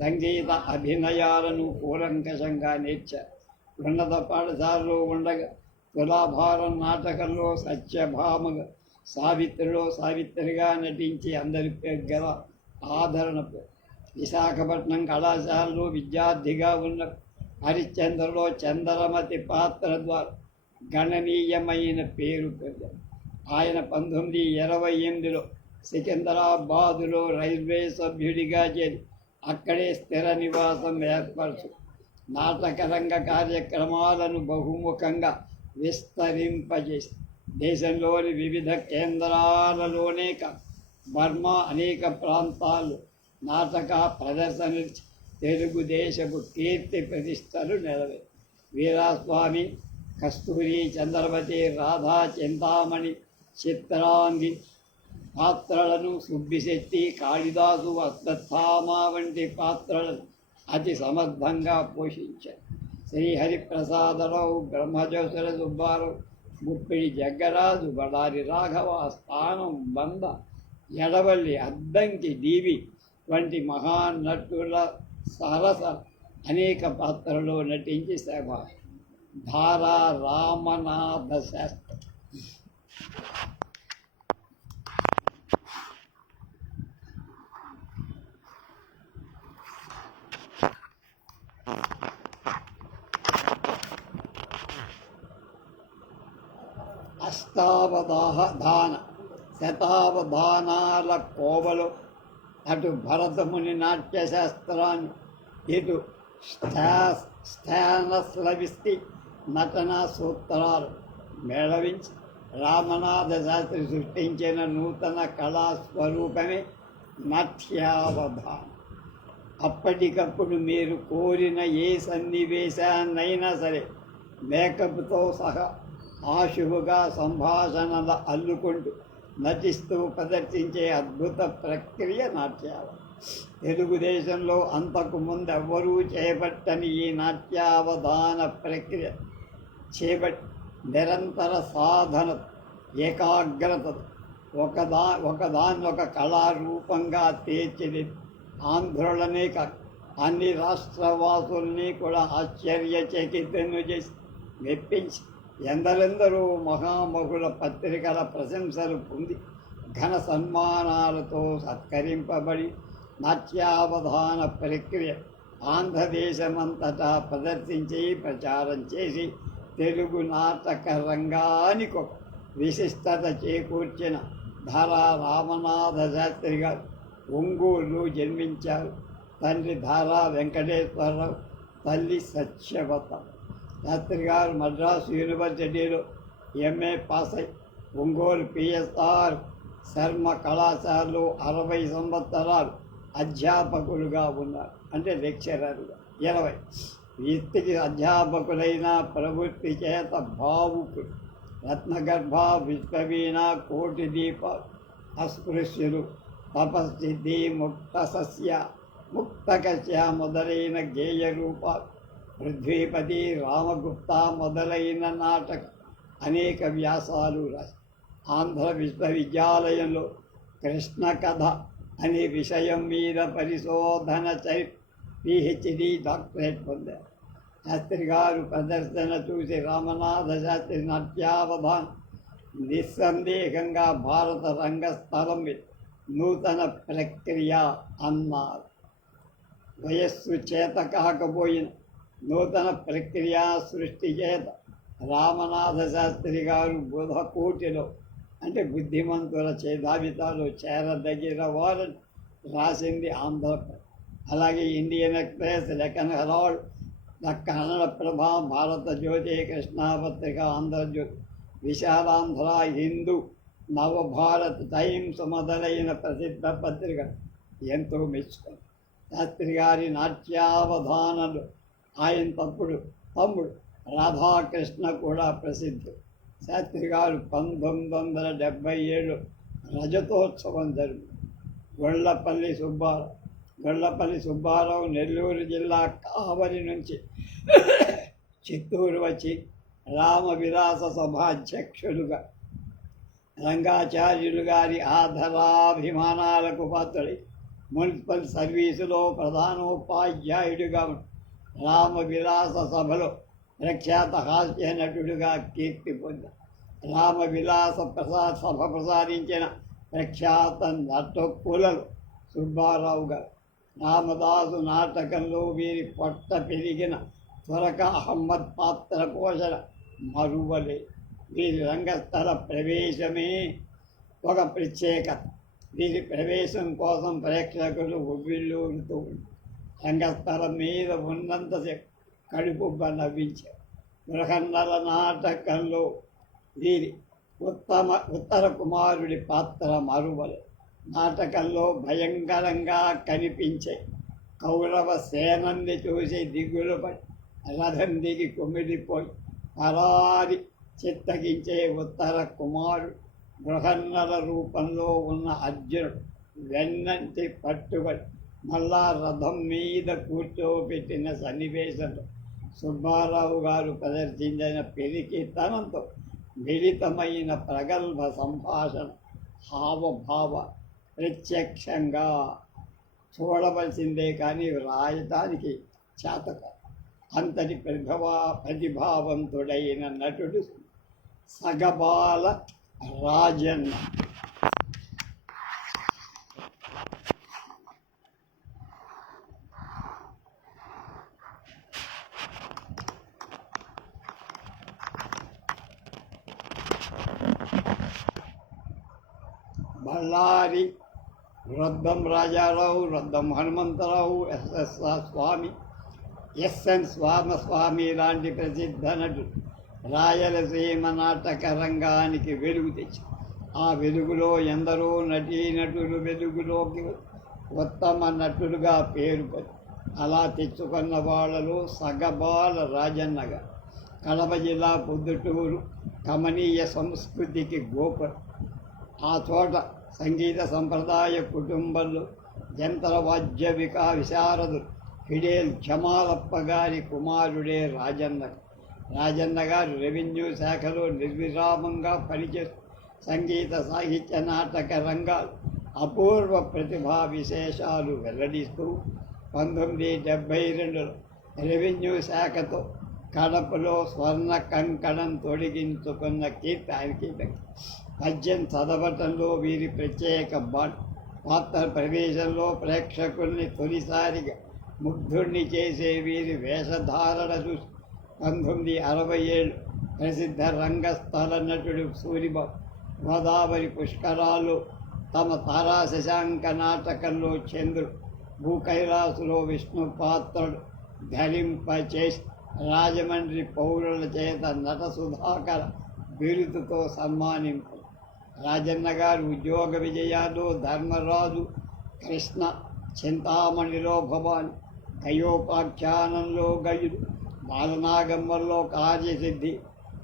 సంగీత అభినయాలను కూలంకషంగా నేర్చారు. ఉన్నత పాఠశాలలో ఉండగా తులాభారం నాటకంలో సత్యభామగా, సావిత్రిలో సావిత్రిగా నటించి అందరి గల ఆదరణ. విశాఖపట్నం కళాశాలలో విద్యార్థిగా ఉన్న హరిశ్చంద్రలో చంద్రమతి పాత్ర ద్వారా గణనీయమైన పేరు పొందారు. ఆయన 1928లో సికింద్రాబాదులో రైల్వే సభ్యుడిగా చేరి అక్కడే స్థిర నివాసం ఏర్పరచు నాటకరంగ కార్యక్రమాలను బహుముఖంగా విస్తరింపజేసి దేశంలోని వివిధ కేంద్రాలలోనే కాదు బర్మా అనేక ప్రాంతాల్లో నాటక ప్రదర్శనలు తెలుగుదేశపు కీర్తి ప్రతిష్టలు నెరవేరు. వీరాస్వామి, కస్తూరి, చంద్రమతి, రాధా, చింతామణి, చిత్రాంగి పాత్రలను సుబ్బిశెట్టి, కాళిదాసు, అశ్వత్థామ వంటి పాత్రలను అతి సమర్థంగా పోషించారు. శ్రీహరిప్రసాదరావు, బ్రహ్మజోసర సుబ్బారావు, ముప్పిడి జగ్గరాజు, బడారి రాఘవ, స్థానం బంద, ఎడవల్లి, అద్దంకి, డివి వంటి మహానటుల సరస అనేక పాత్రలో నటించి సేవ ధారా రామనాథ శాస్త్రి. అష్టావధాన శతావధానాల కోవలో అటు భరతముని నాట్యశాస్త్రాన్ని ఇటు స్టానస్లవిస్కి నటనా సూత్రాలు మేళవించి రామనాథ శాస్త్రి సృష్టించిన నూతన కళాస్వరూపమే నాట్యావధానం. అప్పటికప్పుడు మీరు కోరిన ఏ సన్నివేశాన్నైనా సరే మేకప్తో సహా ఆశువుగా సంభాషణల అల్లుకుంటూ నటిస్తూ ప్రదర్శించే అద్భుత ప్రక్రియ నాట్యావధానం. తెలుగుదేశంలో అంతకు ముందు ఎవ్వరూ చేపట్టని ఈ నాట్యావధాన ప్రక్రియ చేపట్టి నిరంతర సాధన, ఏకాగ్రత ఒకదాన్ని ఒక కళారూపంగా తీర్చిదిద్ది ఆంధ్రులనే కాక అన్ని రాష్ట్రవాసుల్ని కూడా ఆశ్చర్యచకితులను చేసి మెప్పించి ఎందరెందరో మహామహుల పత్రికల ప్రశంసలు పొంది ఘన సన్మానాలతో సత్కరింపబడి నాట్యావధాన ప్రక్రియ ఆంధ్రదేశమంతటా ప్రదర్శించి ప్రచారం చేసి తెలుగు నాటక రంగానికి ఒక విశిష్టత చేకూర్చిన ధారా రామనాథ శాస్త్రి గారు ఒంగోలులో జన్మించారు. తండ్రి ధారా వెంకటేశ్వరరావు, తల్లి సత్యవత. శాస్త్రి గారు మద్రాసు యూనివర్సిటీలో ఎంఏ పాస్ అయి ఒంగోలు పిఎస్ఆర్ శర్మ కళాశాలలో 60 సంవత్సరాలు అధ్యాపకులుగా ఉన్నారు. అంటే లెక్చరర్గా 20. వృత్తికి అధ్యాపకులైన ప్రవృత్తి చేత భావుకులు, రత్నగర్భ, విశ్వవీణ, కోటి దీప, అస్పృశ్యులు, తపస్థితి, ముక్త సస్య, ముక్తకస్య మొదలైన గేయ రూపాలు, పృథ్వీపతి, రామగుప్త మొదలైన నాటక అనేక వ్యాసాలు రాసి ఆంధ్ర విశ్వవిద్యాలయంలో కృష్ణ కథ అనే విషయం మీద పరిశోధన పిహెచ్డి డాక్టరేట్ పొందారు. శాస్త్రి గారు ప్రదర్శన చూసి రామనాథ శాస్త్రి నాట్యావధానం నిస్సందేహంగా భారత రంగస్థలం మీద నూతన ప్రక్రియ అన్నారు. వయస్సు చేత కాకపోయిన నూతన ప్రక్రియ సృష్టి చేత రామనాథ శాస్త్రి గారు బుధకోటిలో అంటే బుద్ధిమంతుల జాబితాలో చేరదగిన వారని రాసింది ఆంధ్రప్రదేశ్. అలాగే Indian Express, Deccan Herald, the Kannada Prabha, Bharata Jyothi, Krishnapatrika, Andhrajyothy, Visalandhra, Hindu, Navabharat, Times మొదలైన ప్రసిద్ధ పత్రిక ఎంతో మెచ్చుకుంది. శాస్త్రి గారి నాట్యావధానాలు ఆయన తమ్ముడు రాధాకృష్ణ కూడా ప్రసిద్ధి. శాస్త్రి గారు 1977 రజతోత్సవం జరిగింది. గొల్లపల్లి సుబ్బారావు నెల్లూరు జిల్లా కావలి నుంచి చిత్తూరు వచ్చి రామవిలాస సభాధ్యక్షులుగా రంగాచార్యులు గారి ఆధరాభిమానాలకు పాత్రుడై మున్సిపల్ సర్వీసులో ప్రధానోపాధ్యాయుడిగా రామవిలాస సభలో ప్రఖ్యాత హాస్య నటుడిగా కీర్తి పొందారు. రామవిలాస సభ ప్రసాదించిన ప్రఖ్యాత నటకులలో సుబ్బారావు గారు, రామదాసు నాటకంలో వీరి పొట్ట పెరిగిన త్వరక అహ్మద్ పాత్ర పోషణ మరువలే. వీరి రంగస్థల ప్రవేశమే ఒక ప్రత్యేకత. వీరి ప్రవేశం కోసం ప్రేక్షకులు ఉవ్విళ్ళూరుతూ రంగస్థలం మీద ఉన్నంతసేపు కడుపుబ్బ నవ్వించారు. బృహన్నల నాటకంలో వీరి ఉత్తర కుమారుడి పాత్ర మరువలే. నాటకంలో భయంకరంగా కనిపించే కౌరవ సేనల్ని చూసి దిగులు పడి రథం దిగి కుమిలిపోయి పరారి చిత్తగించే ఉత్తర కుమారుడు బృహన్నల రూపంలో ఉన్న అర్జునుడు వెన్నంటి పట్టుబడి మళ్ళా రథం మీద కూర్చోబెట్టిన సన్నివేశంలో సుబ్బారావు గారు ప్రదర్శించిన పెరికితనంతో మిళితమైన ప్రగల్భ సంభాషణ హావభావ ప్రత్యక్షంగా చూడవలసిందే కానీ రాయటానికి చేతక. అంతటి ప్రతిభావంతుడైన నటుడు సగబాల రాజన్న. బళ్ళారి రొద్దం రాజారావు, రొద్దం హనుమంతరావు, ఎస్ఎన్ స్వామి లాంటి ప్రసిద్ధ నటుడు రాయలసీమ నాటక రంగానికి వెలుగు తెచ్చి ఆ వెలుగులో ఎందరో నటీనటులు వెలుగులోకి ఉత్తమ నటులుగా పేరు పొంది అలా తెచ్చుకున్న వాళ్ళలో సగబాల రాజన్నగా కడప జిల్లా పొద్దుటూరు కమనీయ సంస్కృతికి గోపురం. ఆ చోట సంగీత సంప్రదాయ కుటుంబంలో జంతర వాద్య విశారదులు ఫిడేల్ జమాలప్ప గారి కుమారుడే రాజన్న. రాజన్న గారు రెవెన్యూ శాఖలో నిర్విరామంగా పనిచేస్తూ సంగీత సాహిత్య నాటక రంగాలు అపూర్వ ప్రతిభా విశేషాలు వెల్లడిస్తూ 1972లో రెవెన్యూ శాఖతో కడపలో స్వర్ణ కంకణం తొడిగించుకున్న కీర్తి ఆయనకి. పద్యం చదవటంలో వీరి ప్రత్యేక పాత్ర ప్రవేశంలో ప్రేక్షకుల్ని తొలిసారిగా ముగ్ధుణ్ణి చేసే వీరి వేషధారణ చూసి 1967 ప్రసిద్ధ రంగస్థల నటుడు సూరిబాబు గోదావరి పుష్కరాలు తమ తారా శశాంక నాటకంలో చంద్రుడు, భూకైలాసులో విష్ణు పాత్రుడు ధరింపచేసి రాజమండ్రి పౌరుల చేత నట సుధాకర బిరుదుతో సన్మానింపు. రాజన్న గారు ఉద్యోగ విజయాలు ధర్మరాజు, కృష్ణ, చింతామణిలో భవాని, గయోపాఖ్యానంలో గయుడు, బాలనాగమ్మలో కార్యసిద్ధి,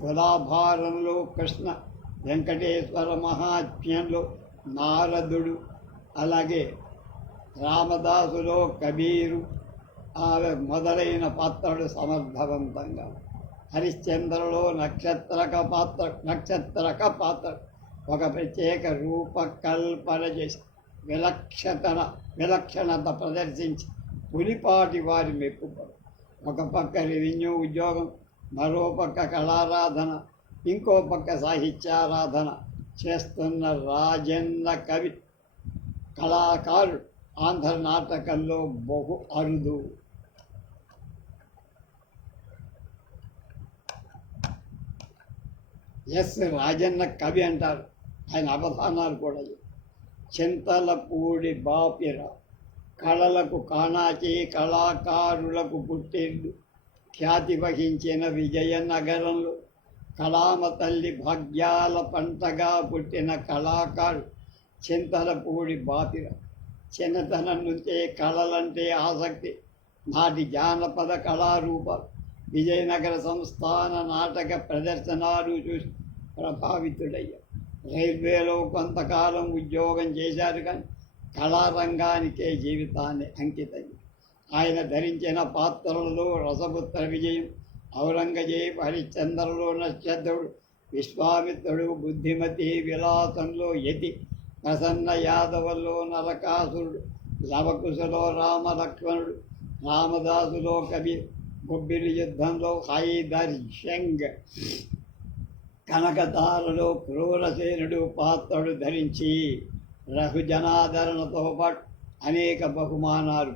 తులాభారంలో కృష్ణ, వెంకటేశ్వర మహాత్మ్యంలో నారదుడు, అలాగే రామదాసులో కబీరు మొదలైన పాత్రలు సమర్థవంతంగా. హరిశ్చంద్రలో నక్షత్రక పాత్ర ఒక ప్రత్యేక రూపకల్పన చేసి విలక్షణత ప్రదర్శించి పులిపాటి వారి మెప్పుపడు. ఒక పక్క రెవెన్యూ ఉద్యోగం, మరో పక్క కళారాధన, ఇంకో పక్క సాహిత్యారాధన చేస్తున్న రాజన్న కవి కళాకారుడు ఆంధ్ర నాటకంలో బహు అరుదు. రాజన్న కవి అంటారు. ఆయన అవధానాలు కూడా చింతలపూడి బాపిర కళలకు కాణాచి, కళాకారులకు పుట్టిల్లు, ఖ్యాతి వహించిన విజయనగరంలో కళామ తల్లి భాగ్యాల పంటగా పుట్టిన కళాకారుడు చింతలపూడి బాపిర. చిన్నతనం నుంచే కళలంటే ఆసక్తి. నాటి జానపద కళారూపాలు, విజయనగర సంస్థాన నాటక ప్రదర్శనలు చూసి ప్రభావితుడయ్యారు. రైల్వేలో కొంతకాలం ఉద్యోగం చేశారు కానీ కళారంగానికే జీవితాన్ని అంకితం. ఆయన ధరించిన పాత్రలలో రసపుత్ర విజయం, ఔరంగజేబ్, హరిశ్చంద్రలో నశ్చంద్రుడు, విశ్వామిత్రుడు, బుద్ధిమతి విలాసంలో యతి, ప్రసన్న యాదవలో నరకాసురుడు, లవకుశలో రామలక్ష్మణుడు, రామదాసులో కబీర్, బొబ్బిలి యుద్ధంలో హైదర్ షంగ్, కనకతారలో క్రూరసేనుడు పాత్రలు ధరించి రఘుజనాదరణతో పాటు అనేక బహుమానాలు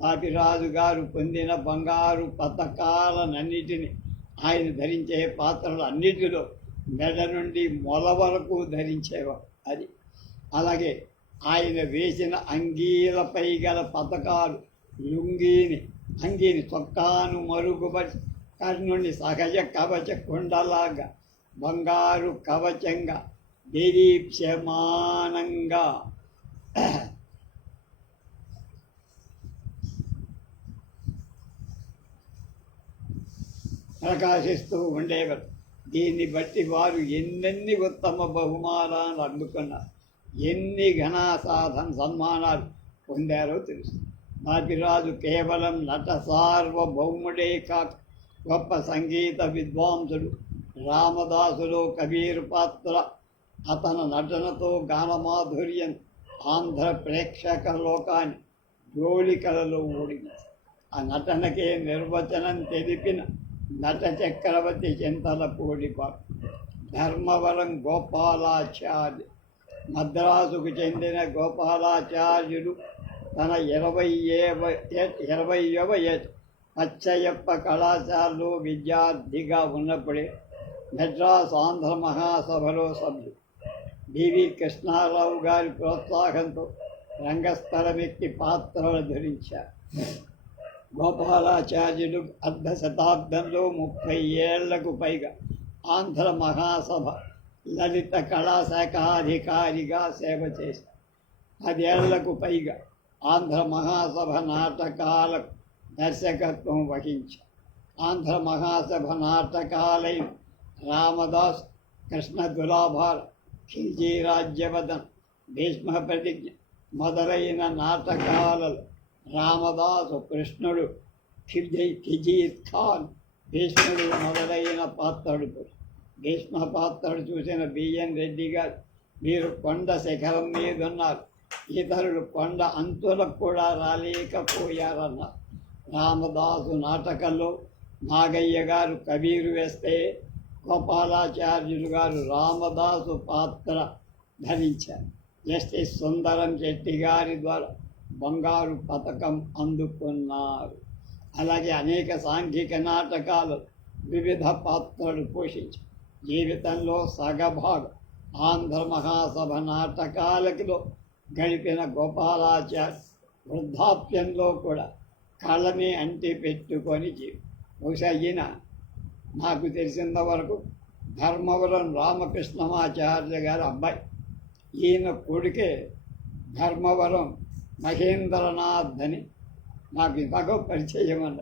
బాపిరాజు గారు పొందిన బంగారు పతకాలన్నిటిని ఆయన ధరించే పాత్రలు అన్నిటిలో మెడ నుండి మొల వరకు ధరించేవారు. అది అలాగే ఆయన వేసిన అంగీలపై గల పతకాలు అంగీని చొక్కాను మరుగుపరిచి కర్ణుని సహజ కవచ కుండలాగా బంగారు కవచంగా దేదీప్యమానంగా ప్రకాశిస్తూ ఉండేవారు. దీన్ని బట్టి వారు ఎన్నెన్ని ఉత్తమ బహుమానాలు అందుకున్నారు, ఎన్ని ఘనా సన్మానాలు పొందారో తెలుసు. బాపిరాజు కేవలం నట సార్వభౌముడే కాక గొప్ప సంగీత విద్వాంసుడు. రామదాసులో కబీర్ పాత్ర అతని నటనతో గానమాధుర్యం ఆంధ్ర ప్రేక్షక లోకాన్ని జోలికలలో ఓడింది. ఆ నటనకే నిర్వచనం తెలిపిన నట చక్రవర్తి చింతలపూడిపాడు ధర్మవరం గోపాలాచార్య. మద్రాసుకు చెందిన గోపాలాచార్యుడు తన 20వ ఏట అచ్చయ్యప్ప కళాశాలలో విద్యార్థిగా ఉన్నప్పుడే మెడ్రాస్ ఆంధ్ర మహాసభలో సభ్యుడు. బివి కృష్ణారావు గారి ప్రోత్సాహంతో రంగస్థలమెక్కి పాత్రలు ధరించారు. గోపాలాచార్యుడు అర్ధ శతాబ్దంలో 30 ఏళ్లకు పైగా ఆంధ్ర మహాసభ లలిత కళాశాఖాధికారిగా సేవ చేశారు. 10 ఏళ్లకు పైగా ఆంధ్ర మహాసభ నాటకాలకు దర్శకత్వం వహించారు. ఆంధ్ర మహాసభ నాటకాలైన రామదాస్, కృష్ణ తులాభార, ఖిల్జీ రాజ్యవదన్, భీష్మ ప్రతిజ్ఞ మొదలైన నాటకాలలో రామదాసు కృష్ణుడు, ఖిజీర్ ఖాన్ భీష్ముడు మొదలైన పాత్రలు. భీష్మ పాత్రలు చూసిన బిఎన్ రెడ్డి గారు, మీరు కొండ శిఖరం మీదున్నారు, ఇతరులు కొండ అంతులకు కూడా రాలేకపోయారన్నారు. రామదాసు నాటకంలో నాగయ్య గారు కబీరు వేస్తే గోపాలాచార్యులు గారు రామదాసు పాత్ర ధరించారు. జస్టిస్ సుందరం శెట్టి గారి ద్వారా బంగారు పథకం అందుకున్నారు. అలాగే అనేక సాంఘిక నాటకాలు వివిధ పాత్రలు పోషించారు. జీవితంలో సగభాగం ఆంధ్ర మహాసభ నాటకాలలో గడిపిన గోపాలాచార్య వృద్ధాప్యంలో కూడా కళని అంటి పెట్టుకొని బహుశా ఈయన నాకు తెలిసినంత వరకు ధర్మవరం రామకృష్ణమాచార్య గారి అబ్బాయి. ఈయన కొడుకే ధర్మవరం మహేంద్రనాథ్ అని నాకు ఇంతగా పరిచయం అన్న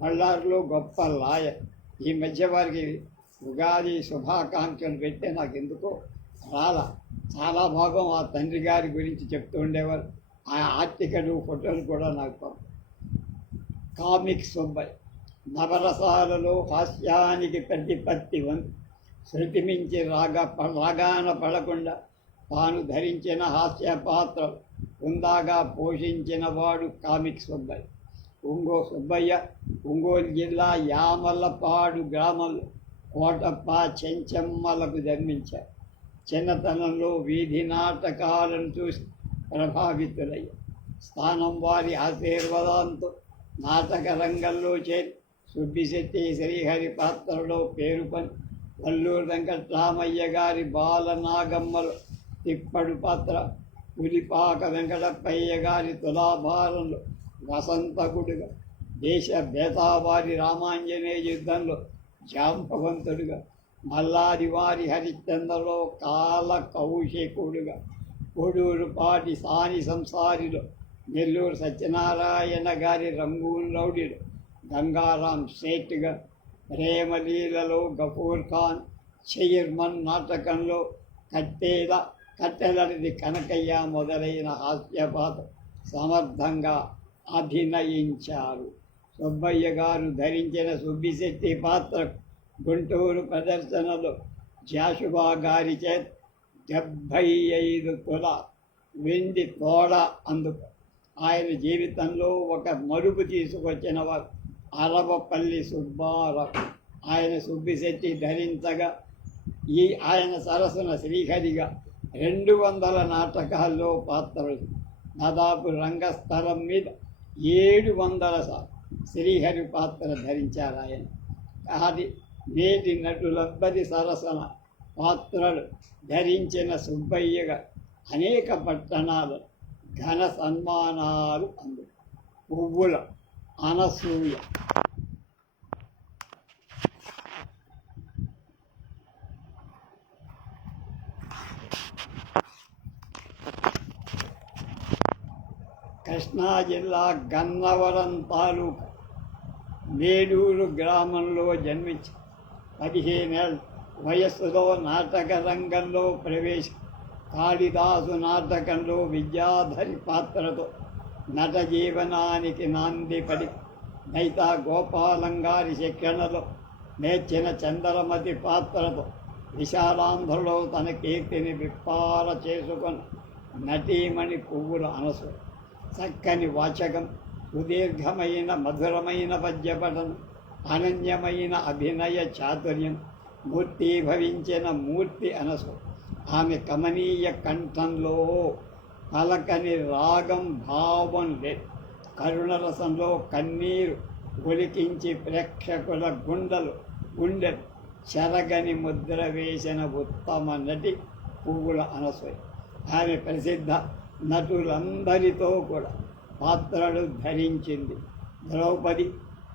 బళ్ళారులో గొప్ప లాయర్. ఈ మధ్య వారికి ఉగాది శుభాకాంక్షలు పెడితే నాకు ఎందుకో చాలా భాగం ఆ తండ్రి గారి గురించి చెప్తూ ఉండేవారు. ఆ ఆర్టికలు ఫోటోలు కూడా నాకు కామిక్ సుబ్బయ్య నవరసాలలో హాస్యానికి ప్రతిపత్తి శృతి మించి రాగాన పడకుండా తాను ధరించిన హాస్య పాత్ర హుందాగా పోషించిన వాడు కామిక్ సుబ్బయ్య. సుబ్బయ్య ఒంగోలు జిల్లా యామలపాడు గ్రామంలో కోటప్ప చెంచమ్మలకు జన్మించారు. చిన్నతనంలో వీధి నాటకాలను చూసి ప్రభావితులయ్యారు. స్థానం వారి ఆశీర్వాదంతో నాటక రంగంలో చేరి సుబ్బిశెట్టి శ్రీహరి పాత్రలో పేరు పని వల్లూరు వెంకట్రామయ్య గారి బాలనాగమ్మలో తిప్పడు పాత్ర, పులిపాక వెంకటప్పయ్య గారి తులాభారంలో వసంతకుడుగా, దేశ బేతావారి రామాంజనేయ యుద్ధంలో జాంబవంతుడుగా, మల్లాది వారి హరిశ్చంద్రలో కాల కౌశికుడుగా, కొడూరుపాటి సాని సంసారిలో, నెల్లూరు సత్యనారాయణ గారి రంగూన్ రౌడీలో గంగారాం సేట్గా, ప్రేమలీలలో గఫూర్ ఖాన్, చైర్మన్ నాటకంలో కట్టెలది కనకయ్య మొదలైన హాస్యపాత్ర సమర్థంగా అభినయించారు. సుబ్బయ్య గారు ధరించిన సుబ్బిశెట్టి పాత్ర గుంటూరు ప్రదర్శనలో జాషువా గారి చేత 75 తుల వెండి తోడ అందుకు. ఆయన జీవితంలో ఒక మరుపు తీసుకొచ్చిన వారు అరవపల్లి సుబ్బారావు. ఆయన సుబ్బిశెట్టి ధరించగా ఆయన సరసన శ్రీహరిగా 200 నాటకాల్లో పాత్రలు. దాదాపు రంగస్థలం మీద 700 సార్లు శ్రీహరి పాత్ర ధరించారు ఆయన. అది నేటి నటులందరి సరసన పాత్రలు ధరించిన సుబ్బయ్యగా అనేక పట్టణాలు ఘన సన్మానాలు అందు. పువ్వుల అనసూయ. కృష్ణా జిల్లా గన్నవరం తాలూకా మేడూరు గ్రామంలో జన్మించి 15 ఏళ్ళ వయస్సులో నాటక రంగంలో ప్రవేశం. కాళిదాసు నాటకంలో విద్యాధరి పాత్రతో నట జీవనానికి నాంది పడి నైతా గోపాలం గారి శిక్షణలో నేర్చిన చంద్రమతి పాత్రతో విశాలాంధ్రలో తన కీర్తిని విప్పార చేసుకొని నటీమణి పువ్వుల అనసూయ. చక్కని వాచకం, సుదీర్ఘమైన మధురమైన పద్యపఠనం, అనన్యమైన అభినయ చాతుర్యం మూర్తీభవించిన మూర్తి అనసూయ. ఆమె కమనీయ కంఠంలో పలకని రాగం భావం లేదు. కరుణరసంలో కన్నీరు ఒలికించి ప్రేక్షకుల గుండెలు చెరగని ముద్ర వేసిన ఉత్తమ నటి పువ్వుల అనసూయ. ఆమె ప్రసిద్ధ నటులందరితో కూడా పాత్రలు ధరించింది. ద్రౌపది,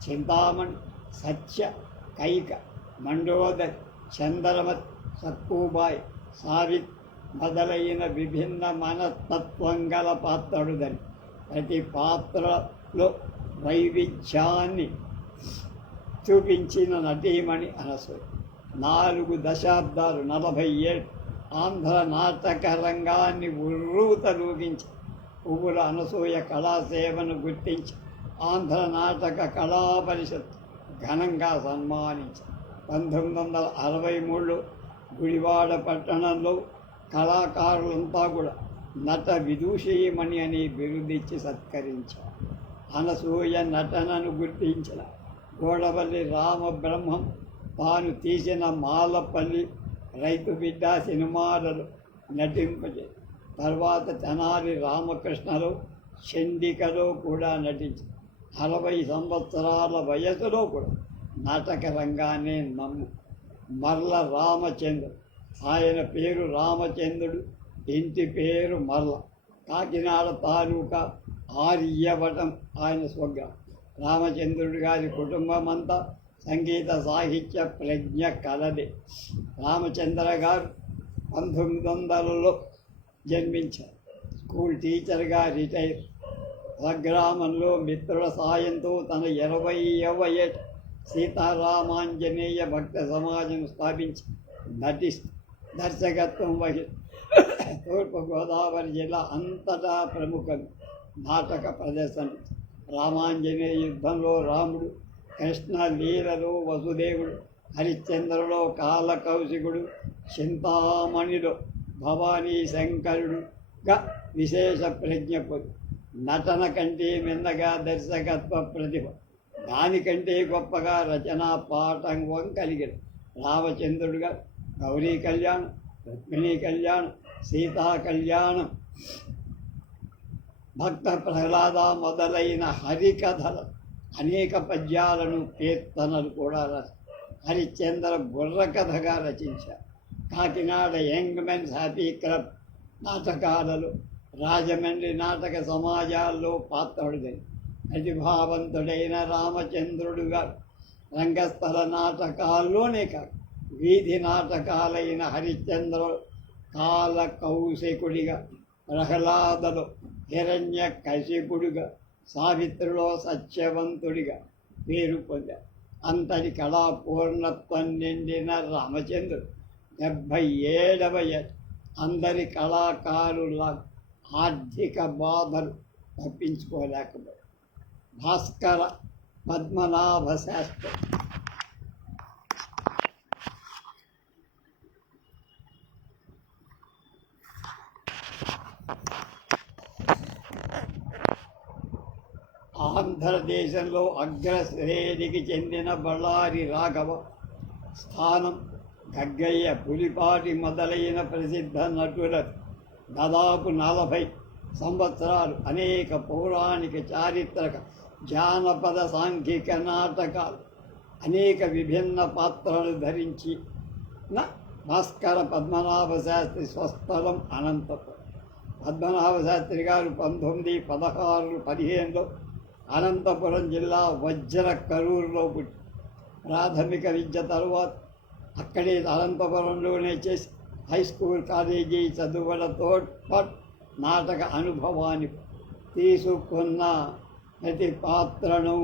చింతామణి, సత్య, కైక, మండోదరి, చంద్రమతి, సక్కుబాయి, సావిత్ మొదలైన విభిన్న మనస్తత్వం గల పాత్రలు ధరి ప్రతి పాత్రలో వైవిధ్యాన్ని చూపించిన నటీమణి అనసూయ. 4 దశాబ్దాలు 40 ఏళ్ళు ఆంధ్ర నాటక రంగాన్ని ఉర్రూతలూగించి పువ్వుల అనసూయ కళాసేవను గుర్తించి ఆంధ్ర నాటక కళా పరిషత్ ఘనంగా సన్మానించి 1963లో గుడివాడ పట్టణంలో కళాకారులంతా కూడా నట విదూషీమణి అని బిరుదిచ్చి సత్కరించారు. అనసూయ నటనను గుర్తించిన గోడవల్లి రామబ్రహ్మం తాను తీసిన మాలపల్లి రైతు బిడ్డ సినిమాలలో నటింపజే. తర్వాత తెనాలి రామకృష్ణలో చండికలో కూడా నటించి 60 సంవత్సరాల వయసులో కూడా నాటక రంగాన్ని మర్ల రామచంద్రుడు. ఆయన పేరు రామచంద్రుడు, ఇంటి పేరు మర్ల. కాకినాడ తాలూకా ఆర్యవటం ఆయన స్వగ్రామం. రామచంద్రుడు గారి కుటుంబం అంతా సంగీత సాహిత్య ప్రజ్ఞ కలదే. రామచంద్ర గారు 1900లో జన్మించారు. స్కూల్ టీచర్గా రిటైర్. స్వగ్రామంలో మిత్రుల సాయంతో తన 20వ ఏట సీతారామాంజనేయ భక్త సమాజం స్థాపించి దర్శకత్వం తూర్పుగోదావరి జిల్లా అంతటా ప్రముఖ నాటక ప్రదర్శన. రామాంజనేయ యుద్ధంలో రాముడు, కృష్ణ లీలలో వసుదేవుడు, హరిశ్చంద్రలో కాలకౌశికుడు, చింతామణిలో భవానీ శంకరుడుగా విశేష ప్రజ్ఞ పొంది నటన కంటే మిన్నగా దర్శకత్వ ప్రతిభ, దానికంటే గొప్పగా రచనా పాఠంగం కలిగిన రామచంద్రుడుగా గౌరీ కళ్యాణం, రుక్మిణీ కళ్యాణం, సీతా కళ్యాణం, భక్త ప్రహ్లాద మొదలైన హరికథలు అనేక పద్యాలను, కీర్తనలు కూడా హరిశ్చంద్ర బుర్రకథగా రచించారు. Kakinada young men's happy club నాటకాలలో, రాజమండ్రి నాటక సమాజాల్లో పాత్రలు ప్రతిభావంతుడైన రామచంద్రుడుగా రంగస్థల నాటకాల్లోనే కాదు వీధి నాటకాలైన హరిశ్చంద్ర కాల కౌశికుడిగా, ప్రహ్లాదలో హిరణ్య కశిపుడుగా, సావిత్రిలో సత్యవంతుడిగా పేరు పొందారు. అంతటి కళా పూర్ణత్వం నిండిన రామచంద్రుడు 77వ ఏట అందరి కళాకారుల ఆర్థిక బాధలు తప్పించుకోలేకపోయారు. భాస్కర పద్మనాభ శాస్త్రి ఆంధ్రదేశంలో అగ్రశ్రేణికి చెందిన బళ్ళారి రాఘవ స్థానం, గగ్గయ్య, పులిపాటి మొదలైన ప్రసిద్ధ నటుల దాదాపు 40 సంవత్సరాలు అనేక పౌరాణిక, చారిత్రక, జానపద, సాంఘిక నాటకాలు, అనేక విభిన్న పాత్రలు ధరించిన భాస్కర పద్మనాభ శాస్త్రి స్వస్థలం అనంతపురం. పద్మనాభ శాస్త్రి గారు 1916-15లో అనంతపురం జిల్లా వజ్ర కరూరులో పుట్టి ప్రాథమిక విద్య తరువాత అక్కడే అనంతపురంలోనే చేసి హై స్కూల్, కాలేజీ చదువులతో పాటు నాటక అనుభవాన్ని తీసుకున్న ప్రతి పాత్రను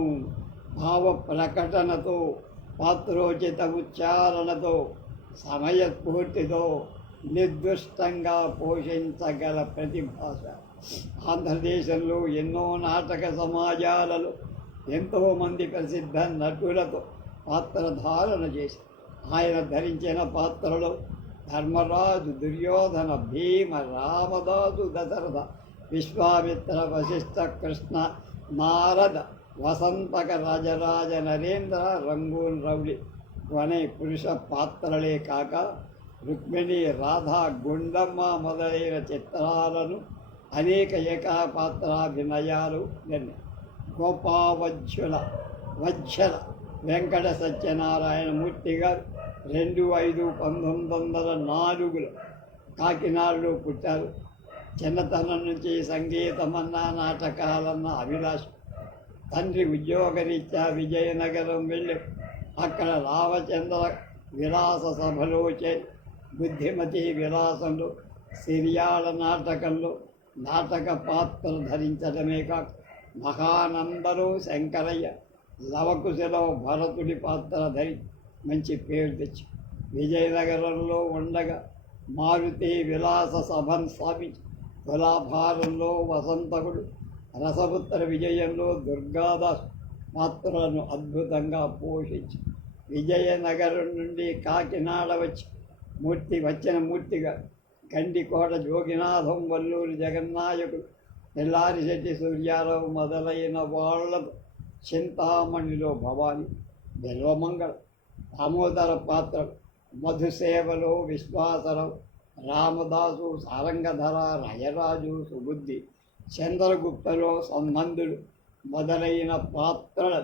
భావ ప్రకటనతో, పాత్రోచిత ఉచ్చారణతో, సమయస్ఫూర్తితో నిర్దుష్టంగా పోషించగల ప్రతిభాష. ఆంధ్రదేశంలో ఎన్నో నాటక సమాజాలలో ఎంతోమంది ప్రసిద్ధ నటులతో పాత్రధారణ చేసి ఆయన ధరించిన పాత్రలో ధర్మరాజు, దుర్యోధన, భీమ, రామదాసు, దశరథ, విశ్వామిత్ర, వశిష్ఠ, కృష్ణ, నారద, వసంతక, రాజరాజ, నరేంద్ర, రంగూన్, రౌడి అనే పురుష పాత్రలే కాక రుక్మిణి, రాధ, గుండమ్మ మొదలైన చిత్రాలను అనేక ఏకపాత్రాభినయాలు విన్నాయి. గోపావధ్యుల వజ్జల వెంకట సత్యనారాయణ మూర్తి గారు 2/5/1904 కాకినాడలో పుట్టారు. చిన్నతనం నుంచి సంగీతమన్న, నాటకాలన్న అభిలాష. తండ్రి ఉద్యోగరీత్యా విజయనగరం వెళ్ళి అక్కడ రామచంద్ర విలాస సభలో చేరి బుద్ధిమతి విలాసంలో, సిరియాల నాటకంలో నాటక పాత్రలు ధరించడమే కాక మహానందలో శంకరయ్య, లవకుశలో భరతుడి పాత్ర ధరించి మంచి పేరు తెచ్చి విజయనగరంలో ఉండగా మారుతి విలాస సభను స్థాపించి తులాభారంలో వసంతకుడు, రసపుత్ర విజయంలో దుర్గాదాస్ పాత్రలను అద్భుతంగా పోషించి విజయనగరం నుండి కాకినాడ వచ్చిన మూర్తిగా గండికోట జోగినాథం, వల్లూరి జగన్నాయకుడు, ఎల్లారిశెట్టి సూర్యారావు మొదలైన వాళ్లకు చింతామణిలో భవాని, బెల్వమంగళ, దామోదర పాత్రలు, మధుసేవలో విశ్వాసరావు, రామదాసు, సారంగధర, రాయరాజు, సుబుద్ధి, చంద్రగుప్తలో సంబంధుడు మొదలైన పాత్రల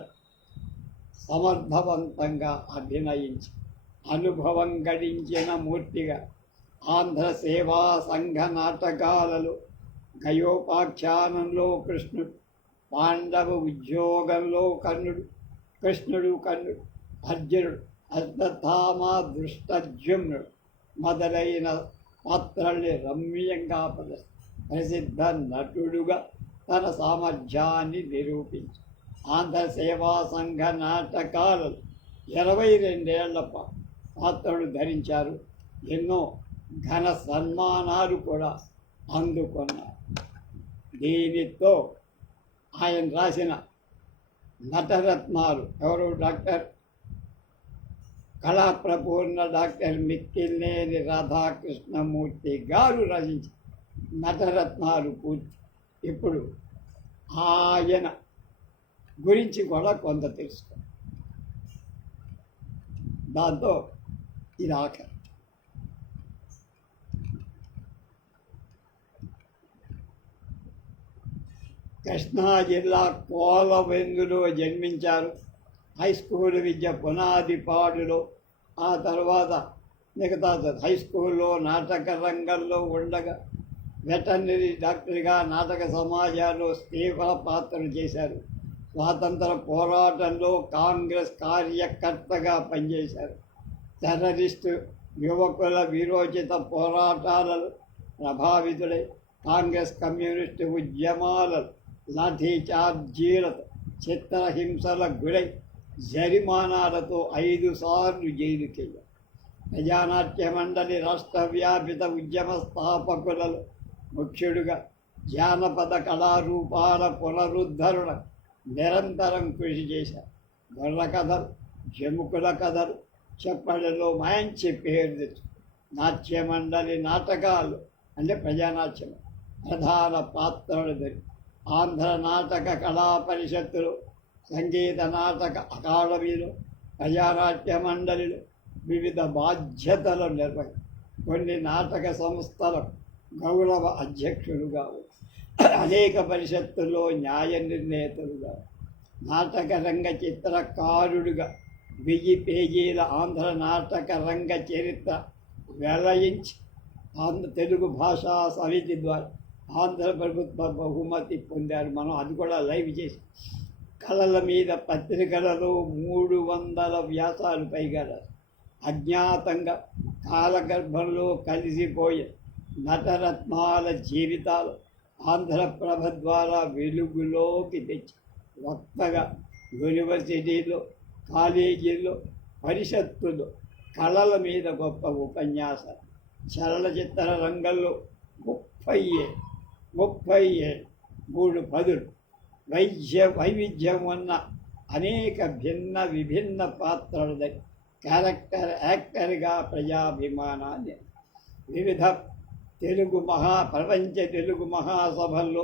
సమర్థవంతంగా అభినయించి అనుభవం గడించిన మూర్తిగా ఆంధ్ర సేవా సంఘ నాటకాలలో గయోపాఖ్యానంలో కృష్ణుడు, పాండవ ఉద్యోగంలో కృష్ణుడు, అర్జునుడు, అశ్వత్థామ, దృష్టద్యుమ్నుడు మొదలైన పాత్రల్ని రమ్యంగా ప్రసిద్ధ నటుడుగా తన సామర్థ్యాన్ని నిరూపించి ఆంధ్ర సేవా సంఘ నాటకాలలో 22 ఏళ్ల పాత్రలు ధరించారు. ఎన్నో ఘన సన్మానాలు కూడా అందుకున్నారు. దీనితో ఆయన రాసిన నటరత్నాలు ఎవరు? డాక్టర్ కళాప్రపూర్ణ డాక్టర్ మిక్కిలినేని రాధాకృష్ణమూర్తి గారు రచించిన నటరత్నాలు పూర్తి. ఇప్పుడు ఆయన గురించి కూడా కొంత తెలుసుకో. దాంతో ఇది ఆఖరి. కృష్ణా జిల్లా కోలవెందులో జన్మించారు. హై స్కూల్ విద్య పునాదిపాడులో, ఆ తర్వాత మిగతా హై స్కూల్లో నాటక రంగంలో ఉండగా వెటర్నరీ డాక్టర్గా నాటక సమాజాల్లో తీవ్ర పాత్రలు చేశారు. స్వాతంత్ర పోరాటంలో కాంగ్రెస్ కార్యకర్తగా పనిచేశారు. టెర్రరిస్టు యువకుల విరోచిత పోరాటాలలో ప్రభావితుడై కాంగ్రెస్ కమ్యూనిస్టు ఉద్యమాలలో లాఠీ చార్జీలతో, చిత్రహింసలకు గురై జరిమానాలతో 5 సార్లు జైలుకెళ్ళారు. ప్రజానాట్య మండలి రాష్ట్ర వ్యాపిత ఉద్యమ స్థాపకులలో ముఖ్యుడుగా జానపద కళారూపాల పునరుద్ధరణ నిరంతరం కృషి చేశారు. గొర్ర కథలు, జముకుల కథలు చెప్పడంలో మంచి పేరు తెచ్చు. నాట్య మండలి నాటకాలు అంటే ప్రజానాట్యం ప్రధాన పాత్రలు ధరి ఆంధ్ర నాటక కళా పరిషత్తులో, సంగీత నాటక అకాడమీలో, ప్రజానాట్య మండలిలో వివిధ బాధ్యతలు నిర్వహించి కొన్ని నాటక సంస్థలకు గౌరవ అధ్యక్షులుగా అనేక పరిషత్తుల్లో న్యాయ నిర్ణేతలుగా, నాటక రంగ చిత్రకారుడుగా 1000 పేజీల ఆంధ్ర నాటక రంగ చరిత్ర వెల్లయించి తెలుగు భాషా సమితి ద్వారా ఆంధ్ర ప్రభుత్వ బహుమతి పొందారు. మనం అది కూడా లైవ్ చేసి కళల మీద పత్రికలలో 300 వ్యాసాలు పైగా అజ్ఞాతంగా కాలగర్భంలో కలిసిపోయే నటరత్నాల జీవితాలు ఆంధ్రప్రభ ద్వారా వెలుగులోకి తెచ్చి వక్తగా యూనివర్సిటీలో, కాలేజీల్లో, పరిషత్తుల్లో కళల మీద గొప్ప ఉపన్యాసాలు, చలనచిత్ర రంగంలో 30 3 పదులు, వైవిధ్యం ఉన్న అనేక విభిన్న పాత్రలది యాక్టర్గా ప్రజాభిమానాన్ని వివిధ ప్రపంచ తెలుగు మహాసభల్లో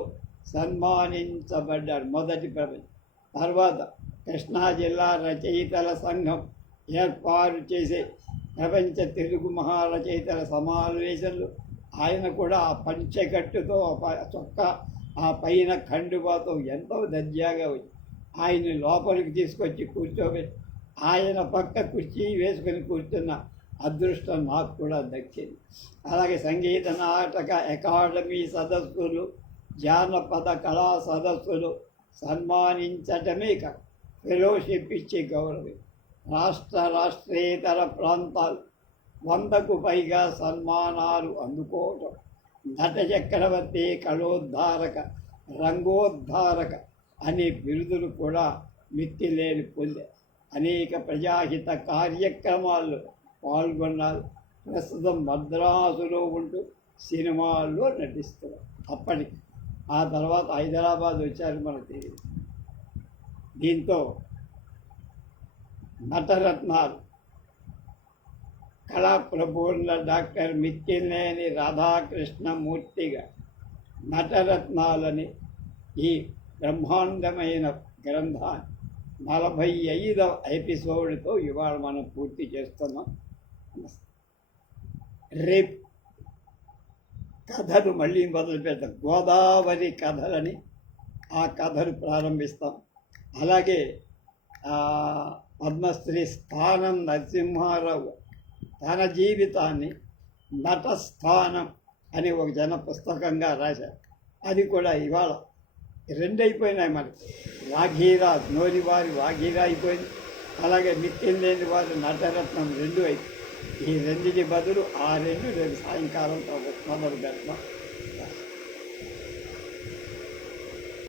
సన్మానించబడ్డారు. మొదటి ప్రపంచ తర్వాత కృష్ణా జిల్లా రచయితల సంఘం ఏర్పాటు చేసే ప్రపంచ తెలుగు మహారచయితల సమావేశంలో ఆయన కూడా ఆ పంచెకట్టుతో చొక్కా ఆ పైన కండువాతో ఎంతో దర్జాగా వచ్చి ఆయన్ని లోపలికి తీసుకొచ్చి కూర్చోబెట్టి ఆయన పక్క కుర్చీ వేసుకొని కూర్చున్న అదృష్టం నాకు కూడా దక్కింది. అలాగే సంగీత నాటక అకాడమీ సదస్సులు, జానపద కళా సదస్సులు సన్మానించటమే కాదు, ఫెలోషిప్ ఇచ్చే గౌరవం, రాష్ట్రేతర ప్రాంతాలు 100కు పైగా సన్మానాలు అందుకోవటం, నట చక్రవర్తి, కళోద్ధారక, రంగోద్ధారక అనే బిరుదులు కూడా మిత్తిలేని పొందారు. అనేక ప్రజాహిత కార్యక్రమాల్లో పాల్గొన్నారు. ప్రస్తుతం మద్రాసులో ఉంటూ సినిమాల్లో నటిస్తున్నారు. అప్పటికి ఆ తర్వాత హైదరాబాద్ వచ్చారు మనకు తెలియదు. దీంతో నటరత్నాలు కళాప్రపూర్ణ డాక్టర్ మిక్కినేని రాధాకృష్ణమూర్తిగా నటరత్నాలని ఈ బ్రహ్మాండమైన గ్రంథాన్ని 45వ ఎపిసోడ్తో ఇవాళ మనం పూర్తి చేస్తున్నాం. రేపు కథలు మళ్ళీ మొదలు పెడతాం. గోదావరి కథలని ఆ కథలు ప్రారంభిస్తాం. అలాగే పద్మశ్రీ స్థానం నరసింహారావు తన జీవితాన్ని నటస్థానం అని ఒక జన పుస్తకంగా రాశారు. అది కూడా ఇవాళ 2 అయిపోయినాయి. మనకి వాఘీరా, నోరివారి వాఘీరా అయిపోయింది. అలాగే మిక్కిలేని వారి నటరత్నం 2 అయిపోయింది. ఈ 2కి బదులు ఆ 2 రేపు సాయంకాలం మొదలు పెడతాం.